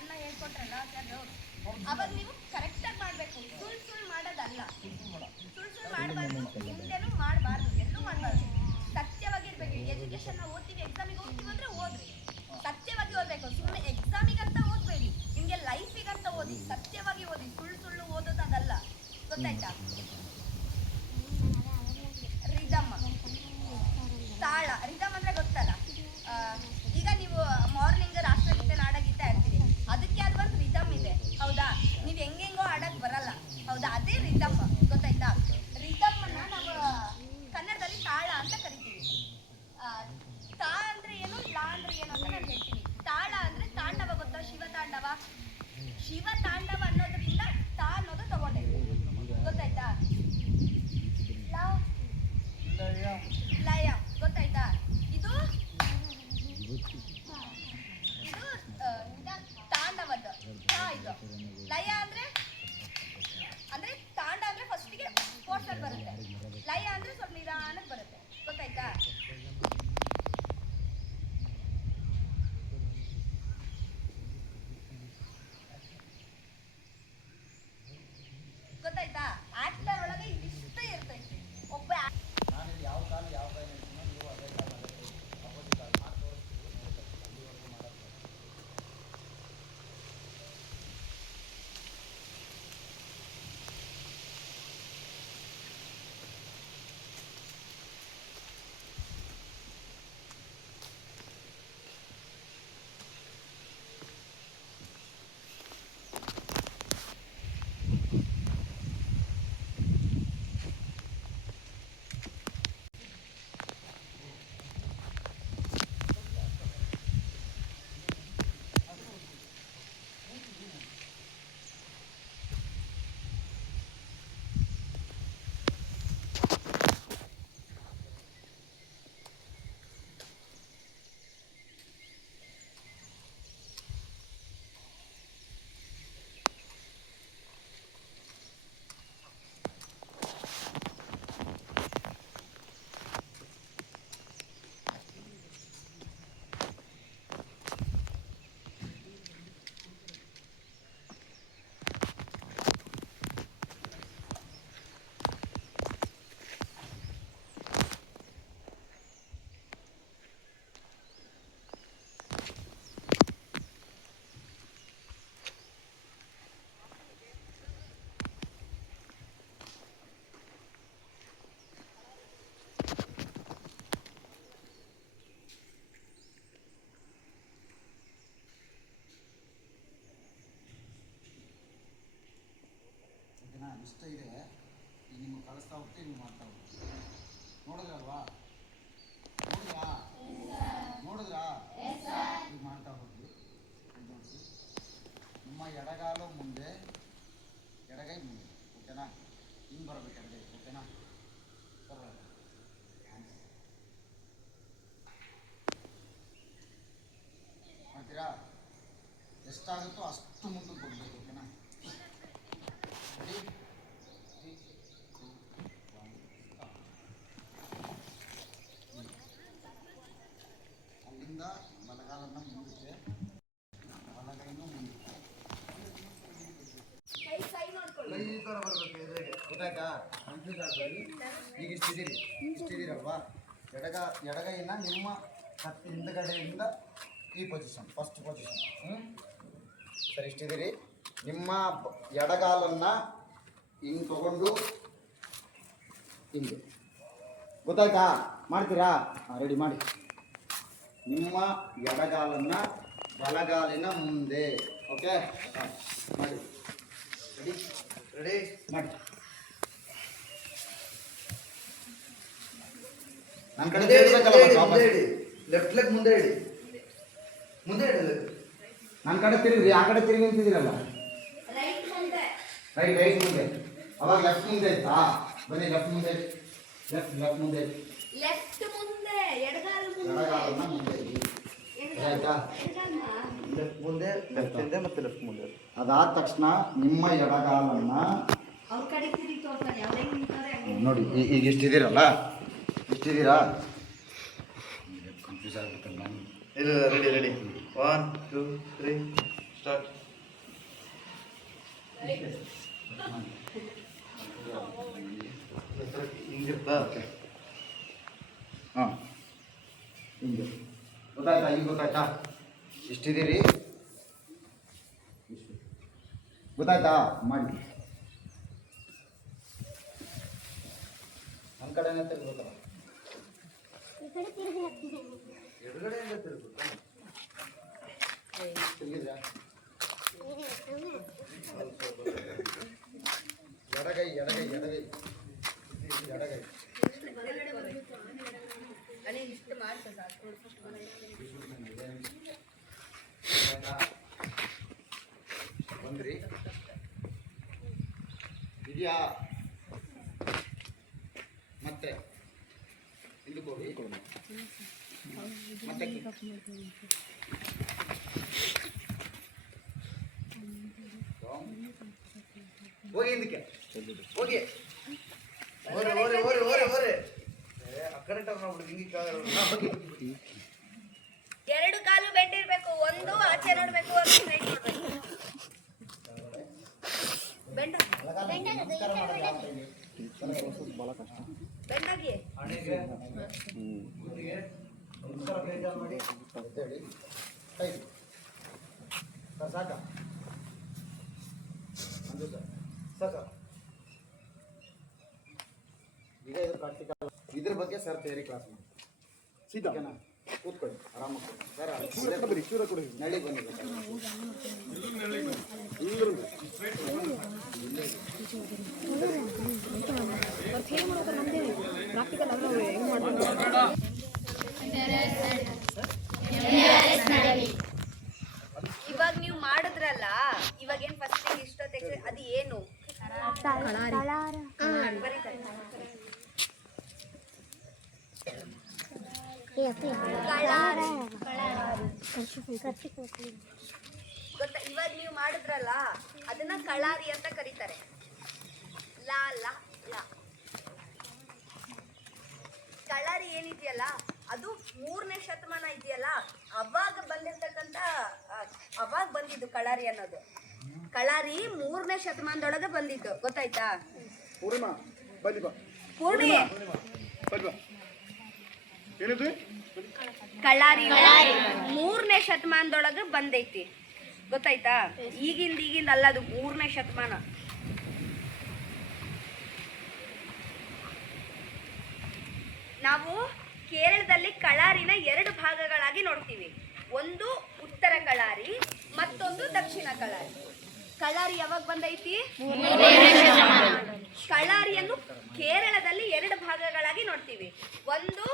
ಅಣ್ಣ ಹೇಳ್ಕೊಟ್ರಲ್ಲ ಅವಾಗ ನೀವು ಕರೆಕ್ಟಾಗಿ ಮಾಡಬೇಕು. ಸುಳ್ಳು ಮಾಡೋದಲ್ಲ, ಸುಳ್ಳು ಮಾಡಬಾರ್ದು, ಹಿಂದೆನೂ ಮಾಡಬಾರ್ದು, ಎಲ್ಲೂ ಮಾಡಬಾರ್ದು. ಸತ್ಯವಾಗಿರ್ಬೇಕು. ಎಜುಕೇಶನ್ ಓದ್ತೀವಿ, ಎಕ್ಸಾಮಿಗೆ ಹೋಗ್ತೀವಿ ಅಂದ್ರೆ ಓದ್ರಿ, ಸತ್ಯವಾಗಿ ಓದಬೇಕು. ಸುಮ್ಮನೆ ಎಕ್ಸಾಮಿಗಂತ ಓದಬೇಡಿ, ನಿಮಗೆ ಲೈಫಿಗಂತ ಓದಿ, ಸತ್ಯವಾಗಿ ಓದಿ. ಸುಳ್ಳು ಓದೋದಲ್ಲ, ಗೊತ್ತಾಯ್ತಾ? ರಿದಮ್, ತಾಳ. ರಿದಮ್ ಅಂದ್ರೆ ಗೊತ್ತಲ್ಲ, ಈಗ ನೀವು ಮಾರ್ನಿಂಗ್ ರಾಷ್ಟ್ರಗೀತೆ ನಾಡಗೀತೆ ಆಡ್ತೀರಿ, ಅದಕ್ಕೆ ಅದು ಒಂದು ರಿದಮ್ ಇದೆ, ಹೌದಾ? ನೀವು ಹೆಂಗೆಂಗೋ ಆಡಕ್ ಬರಲ್ಲ, ಹೌದಾ? ಅದೇ ರಿದಮ್, ಗೊತ್ತಾಯ್ತಾ? ರಿದಮ್ ಅನ್ನ ನಾವು ಕನ್ನಡದಲ್ಲಿ ತಾಳ ಅಂತ ಕರಿತೀವಿ. ತಾ ಅಂದ್ರೆ ಏನು, ಲಾ ಅಂದ್ರೆ ಏನು ಅಂತ ನಾನು ಹೇಳ್ತೀನಿ. ತಾಳ ಅಂದ್ರೆ ತಾಂಡವ, ಗೊತ್ತಾ? ಶಿವತಾಂಡವ. ಶಿವತಾಂಡವ ಅನ್ನೋದ್ರಿಂದ ತಾ ಅನ್ನೋದು ತಗೊಂಡಿದ್ವಿ, ಗೊತ್ತಾಯ್ತಾ? ಲಯ, ಗೊತ್ತಾಯ್ತಾ? ಇದು ತಾಂಡವದ ತಾ. ಇದು ಲಯ ಅಂದ್ರೆ ತಾಂಡ ಅಂದ್ರೆ ಫಸ್ಟಿಗೆ ಫೋರ್ಸಲ್ಲಿ ಬರುತ್ತೆ, ಲಯ ಅಂದ್ರೆ ಸ್ವಲ್ಪ ನಿಧಾನಕ್ಕೆ ಬರುತ್ತೆ, ಗೊತ್ತಾಯ್ತಾ? ಗೊತ್ತಾಯ್ತಾ? ಆಕ್ಟರ್ ಒಳಗೆ ಇಷ್ಟ ಇರ್ತೈತಿ. ಒಬ್ಬ ಯಾವ ಕಾಲ ಯಾವ ಕೈ ನೀವು ಅದೇ ಕಾಲ ಅಪೋಸಿಟ್ ಆಗಿ ಮಾತು ಇಷ್ಟ ಇದೆ. ಈಗ ನಿಮ್ಗೆ ಕಳಿಸ್ತಾ ಹೋಗ್ತೀವಿ, ನೀವು ಮಾಡ್ತಾ ಹೋಗ್ತೀವಿ. ನೋಡಿದ್ರಲ್ವಾ? ನೋಡಿದ್ರಾ? ಈಗ ಮಾಡ್ತಾ ಹೋಗಿ ನೋಡಿಸಿ. ನಿಮ್ಮ ಎಡಗಾಲು ಮುಂದೆ, ಎಡಗೈ ಮುಂದೆ, ಓಕೆನಾ? ಹಿಂಗೆ ಬರಬೇಕು ಎಡಗೈ, ಓಕೆನಾ? ಮಾಡ್ತೀರಾ? ಎಷ್ಟಾಗುತ್ತೋ ಅಷ್ಟು ಮುಂದಕ್ಕೆ ಬರಬೇಕು, ಓಕೆನಾ? ಅಲ್ಲಿಂದ ಬಲಗಾಲನ್ನ ಮುಂದಕ್ಕೆ, ಬಲಗೈನೂ ಮುಂದಕ್ಕೆ, ಈ ಥರ ಬರಬೇಕು ಎದುರಿಗೆ, ಗೊತ್ತಾಯ್ತಾ? ಕನ್ಫ್ಯೂಸ್ ಆಗಬೇಡಿ. ಈಗ ಇಷ್ಟಿದ್ದೀರಲ್ವಾ? ಎಡಗೈನ ನಿಮ್ಮ ಹಿಂದಗಡೆಯಿಂದ ಈ ಪೊಸಿಷನ್, ಫಸ್ಟ್ ಪೊಸಿಷನ್. ಸರಿ, ಇಷ್ಟಿದ್ದೀರಿ. ನಿಮ್ಮ ಎಡಗಾಲನ್ನು ಹಿಂಗೆ ತಗೊಂಡು ಹಿಂಗೆ, ಗೊತ್ತಾಯ್ತಾ? ಮಾಡ್ತೀರಾ? ರೆಡಿ ಮಾಡಿ. ನಿಮ್ಮ ಎಡಗಾಲನ್ನು ಬಲಗಾಲಿನ ಮುಂದೆ, ಓಕೆ? ಮಾಡಿ. ರೆಡಿ ಮಾಡಿ. ನನ್ನ ಕಡೆ ಲೆಫ್ಟ್ ಲೆಗ್ ಮುಂದೆ ಇಡಿ, ಮುಂದೆ ಇಡಿ. ನನ್ನ ಕಡೆ ತಿರುಗಿ, ಆ ಕಡೆ ತಿರುಗಿ ನಿಂತಿದ್ದೀರಲ್ಲ, ರೈಟ್ ಮುಂದೆ. ಅವಾಗ ಲೆಫ್ಟ್ ಮುಂದೆ ಆಯ್ತಾ? ಬನ್ನಿ, ಲೆಫ್ಟ್ ಮುಂದೆ, ಲೆಫ್ಟ್ ಮುಂದೆ, ಎಡಗಾಲನ್ನ ಮುಂದೆ ಆಯ್ತಾ? ಲೆಫ್ಟ್ ಮುಂದೆ, ಲೆಫ್ಟ್ ಹಿಂದೆ ಮತ್ತೆ ಲೆಫ್ಟ್ ಮುಂದೆ. ಅದಾದ ತಕ್ಷಣ ನಿಮ್ಮ ಎಡಗಾಲನ್ನ ನೋಡಿ, ಈಗ ಇಷ್ಟಿದ್ದೀರಲ್ಲ, ಇಷ್ಟಿದ್ದೀರಾ? ಕನ್ಫ್ಯೂಸ್ ಆಗ್ಬೇಕಲ್ಲ ನಾನು. ಇಲ್ಲ, ರೆಡಿ. 1 2 3 ಸ್ಟಾರ್ಟ್. ಹಿಂಗಿರ್ತಾ ಹಾಂ ಹಿಂಗೆ ಗೊತ್ತಾಯ್ತಾ? ಈಗ ಗೊತ್ತಾಯ್ತಾ? ಇಷ್ಟಿದ್ದೀರಿ, ಗೊತ್ತಾಯ್ತಾ? ಮಾಡಿ ನನ್ನ ಕಡೆನೇ ತಿರ್ಗೋತಾರ, ಎದುರುಗಡೆಯಿಂದ ತಿರುಗುತ್ತಾ ತಿರುಗಿದ್ರಾ? ಎಡಗೈ ಎಡಗೈ ಎಡಗೈ ಎಡಗೈ ಇಷ್ಟು ಮಾಡ್ತಾ ಬಂದ್ರಿ ಇದೆಯಾ? ಮತ್ತೆ ಹಿಂದಕ್ಕೆ ಹೋಗಿ ಮತ್ತೆ ಹೋಗಿ ಹಿಂದಕ್ಕೆ ಹೋಗಿ ಓರೆ ಓರೆ ಓರೆ ಓರೆ ಓರೆ ಆ ಕಡೆ ಟರ್ನ್ ಮಾಡ್ಬಿಡಿ ಹಿಂಗೆ. ಎರಡು ಕಾಲು ಬೆಂಡಿರ್ಬೇಕು, ಒಂದು ಆಚೆ ನೋಡ್ಬೇಕು, ಒಂದು ಸೈಡ್ ನೋಡ್ಬೇಕು. ಬೆಂಡ ಬೆಂಡಾಗಿ ನಮಸ್ಕಾರ ಬೇಜಾರು ಮಾಡಿ ಅಂತೇಳಿ ಕೈ ಸರ್ ಸಾಕ ಅಂದು ಸರ್ ಸಾಕ. ಈಗ ಇದು ಪ್ರಾಕ್ಟಿಕಲ್, ಇದ್ರ ಬಗ್ಗೆ ಸರ್ ಥಿಯರಿ ಕ್ಲಾಸ್ ಮಾಡಿ ಸೀದಾ ಕೂತ್ಕೊಳ್ಳಿ ಆರಾಮಾಗಿ ಸರ್. ನಳ್ಳಿ ಬಂದಿದೆ ಇವಾಗ ನೀವು ಮಾಡಿದ್ರಲ್ಲ, ಇವಾಗ ಏನ್ ಫಸ್ಟ್ ಇಷ್ಟೊತ್ತಿಗೆ ಅದು ಏನು ಗೊತ್ತಾ? ಇವಾಗ ನೀವು ಮಾಡಿದ್ರಲ್ಲ ಅದನ್ನ ಕಳಾರಿ ಅಂತ ಕರೀತಾರೆ. ಲಾ ಲಾ ಲಾ ಕಳಾರಿ ಏನಿದೆಯಲ್ಲ ಅದು 3ನೇ ಶತಮಾನ ಇದೆಯಲ್ಲ, ಅವಾಗ ಬಂದಿರ್ತಕ್ಕಂಥ ಅವಾಗ ಬಂದಿದ್ದು ಕಳಾರಿ ಅನ್ನೋದು. ಕಳಾರಿ 3ನೇ ಶತಮಾನದೊಳಗೆ ಬಂದಿದ್ದು, ಗೊತ್ತಾಯ್ತಾ? ಪೂರ್ಣಿ ಕಳಾರಿ 3ನೇ ಶತಮಾನದೊಳಗೆ ಬಂದೈತಿ, ಗೊತ್ತಾಯ್ತಾ? ಈಗಿಂದ ಅಲ್ಲ, ಅದು 3ನೇ ಶತಮಾನ. ನಾವು ಕೇರಳದಲ್ಲಿ ಕಳಾರಿನ 2 ಭಾಗಗಳಾಗಿ ನೋಡ್ತೀವಿ. ಒಂದು ಉತ್ತರ ಕಳಾರಿ, ಮತ್ತೊಂದು ದಕ್ಷಿಣ ಕಳಾರಿ. ಕಳಾರಿ ಯಾವಾಗ ಬಂದೈತಿ? ಕಳಾರಿಯನ್ನು ಕೇರಳದಲ್ಲಿ 2 ಭಾಗಗಳಾಗಿ ನೋಡ್ತೀವಿ. ಒಂದು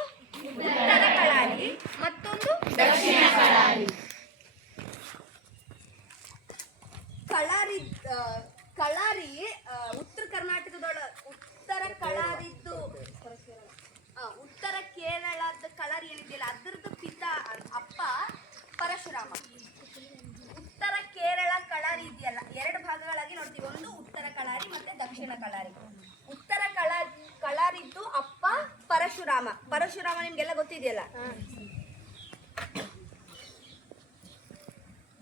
ಉತ್ತರ ಕಳಾರಿ, ಮತ್ತೊಂದು ದಕ್ಷಿಣ ಕಳಾರಿ. ಕಳಾರಿ ಉತ್ತರ ಕಳಾರಿದ್ದು ಉತ್ತರ ಕೇರಳದ ಕಳಾರಿ ಏನಿದೆಯಲ್ಲ ಅದರದ್ದು ಅಪ್ಪ ಪರಶುರಾಮ. ಉತ್ತರ ಕೇರಳ ಕಳಾರಿ ಇದೆಯಲ್ಲ 2 ಭಾಗಗಳಾಗಿ ನೋಡ್ತೀವಿ. ಒಂದು ಉತ್ತರ ಕಳಾರಿ ಮತ್ತೆ ದಕ್ಷಿಣ ಕಳಾರಿ. ಉತ್ತರ ಕಳಾರಿದ್ದು ಅಪ್ಪ ಪರಶುರಾಮ. ಪರಶುರಾಮ ನಿಮ್ಗೆಲ್ಲ ಗೊತ್ತಿದೆಯಲ್ಲ.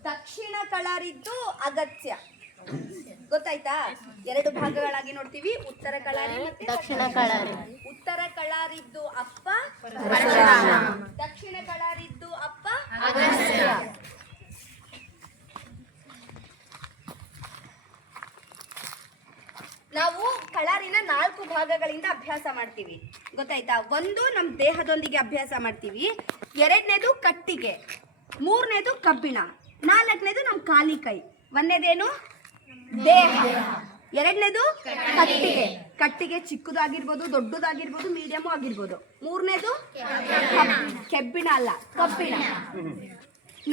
ದಕ್ಷಿಣ ಕಳಾರಿದ್ದು ಅಗತ್ಯ, ಗೊತ್ತಾಯ್ತಾ? 2 ಭಾಗಗಳಾಗಿ ನೋಡ್ತೀವಿ, ಉತ್ತರ ಕಳಾರಿ ಮತ್ತೆ ದಕ್ಷಿಣ ಕಳಾರಿ. ಉತ್ತರ ಕಳಾರಿದ್ದು ಅಪ್ಪ ಪರಶುರಾಮ, ದಕ್ಷಿಣ ಕಳಾರಿದ್ದು ಅಪ್ಪ ಅಗಸ್ತ್ಯ. ನಾವು ಕಳಾರಿನ 4 ಭಾಗಗಳಿಂದ ಅಭ್ಯಾಸ ಮಾಡ್ತೀವಿ, ಗೊತ್ತಾಯ್ತಾ? ಒಂದು ನಮ್ಮ ದೇಹದೊಂದಿಗೆ ಅಭ್ಯಾಸ ಮಾಡ್ತೀವಿ, 2ನೇದು ಕಟ್ಟಿಗೆ, 3ನೇದು ಕಬ್ಬಿಣ, 4ನೇದು ನಮ್ಮ ಕಾಲಿ ಕೈ. 1ನೇದೇನು? ದೇಹ. 2ನೇದು ಕಟ್ಟಿಗೆ. ಕಟ್ಟಿಗೆ ಚಿಕ್ಕದಾಗಿರ್ಬೋದು, ದೊಡ್ಡದಾಗಿರ್ಬೋದು, ಮೀಡಿಯಮು ಆಗಿರ್ಬೋದು. 3ನೇದು ಕೆಬ್ಬಿಣ ಅಲ್ಲ, ಕಬ್ಬಿಣ.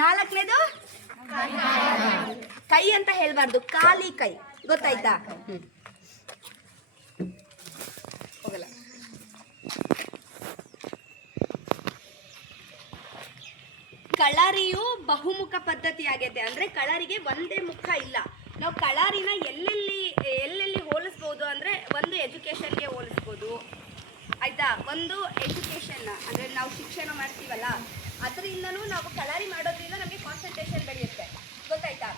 4ನೇದು ಕೈ ಅಂತ ಹೇಳ್ಬಾರ್ದು, ಕಾಲಿ ಕೈ, ಗೊತ್ತಾಯ್ತಾ? ಹೋಗಲ್ಲ. ಕಳಾರಿಯು ಬಹುಮುಖ ಪದ್ಧತಿ ಆಗೈತೆ. ಅಂದ್ರೆ ಕಳಾರಿಗೆ ಒಂದೇ ಮುಖ ಇಲ್ಲ. ನಾವು ಕಳಾರಿನ ಎಲ್ಲೆಲ್ಲಿ ಹೋಲಿಸ್ಬೋದು ಅಂದ್ರೆ, ಒಂದು ಎಜುಕೇಶನ್ಗೆ ಹೋಲಿಸ್ಬೋದು, ಆಯ್ತಾ? ಒಂದು ಎಜುಕೇಶನ್ ಅಂದ್ರೆ ನಾವು ಶಿಕ್ಷಣ ಮಾಡ್ತೀವಲ್ಲ, ಅದರಿಂದನೂ ನಾವು ಕಳಾರಿ ಮಾಡೋದ್ರಿಂದ ನಮಗೆ ಕಾನ್ಸಂಟ್ರೇಷನ್ ಬೆಳೆಯುತ್ತೆ, ಗೊತ್ತಾಯ್ತಾ?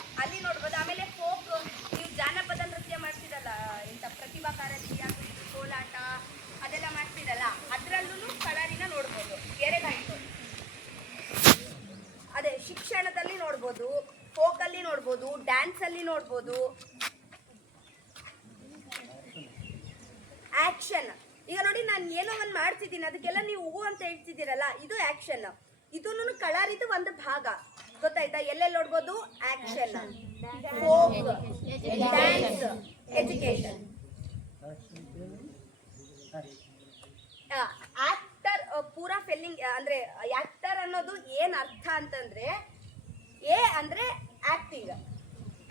ನೋಡ್ಬೋದು, ಡ್ಯಾನ್ಸ್ ಅಲ್ಲಿ ನೋಡ್ಬೋದು. ಆಕ್ಷನ್, ಈಗ ನೋಡಿ ನಾನು ಏನೋ ಒಂದು ಮಾಡ್ತಿದ್ದೀನಿ ಅದಕ್ಕೆಲ್ಲ ನೀವು ಹೂ ಅಂತ ಹೇಳ್ತಿದ್ದೀರಲ್ಲ, ಇದು ಆಕ್ಷನ್. ಇದನ್ನು ಕಳರಿದು ಒಂದು ಭಾಗ, ಗೊತ್ತಾಯ್ತಾ? ಎಲ್ಲೆಲ್ಲಿ ನೋಡ್ಬೋದು? Action, folk, dance, education. Actor ಪೂರಾ ಫೆಲ್ಲಿಂಗ್ ಅಂದ್ರೆ ಆಕ್ಟರ್ ಅನ್ನೋದು ಏನ್ ಅರ್ಥ ಅಂತಂದ್ರೆ, ಎ ಅಂದ್ರೆ ಆಕ್ಟಿಂಗ್,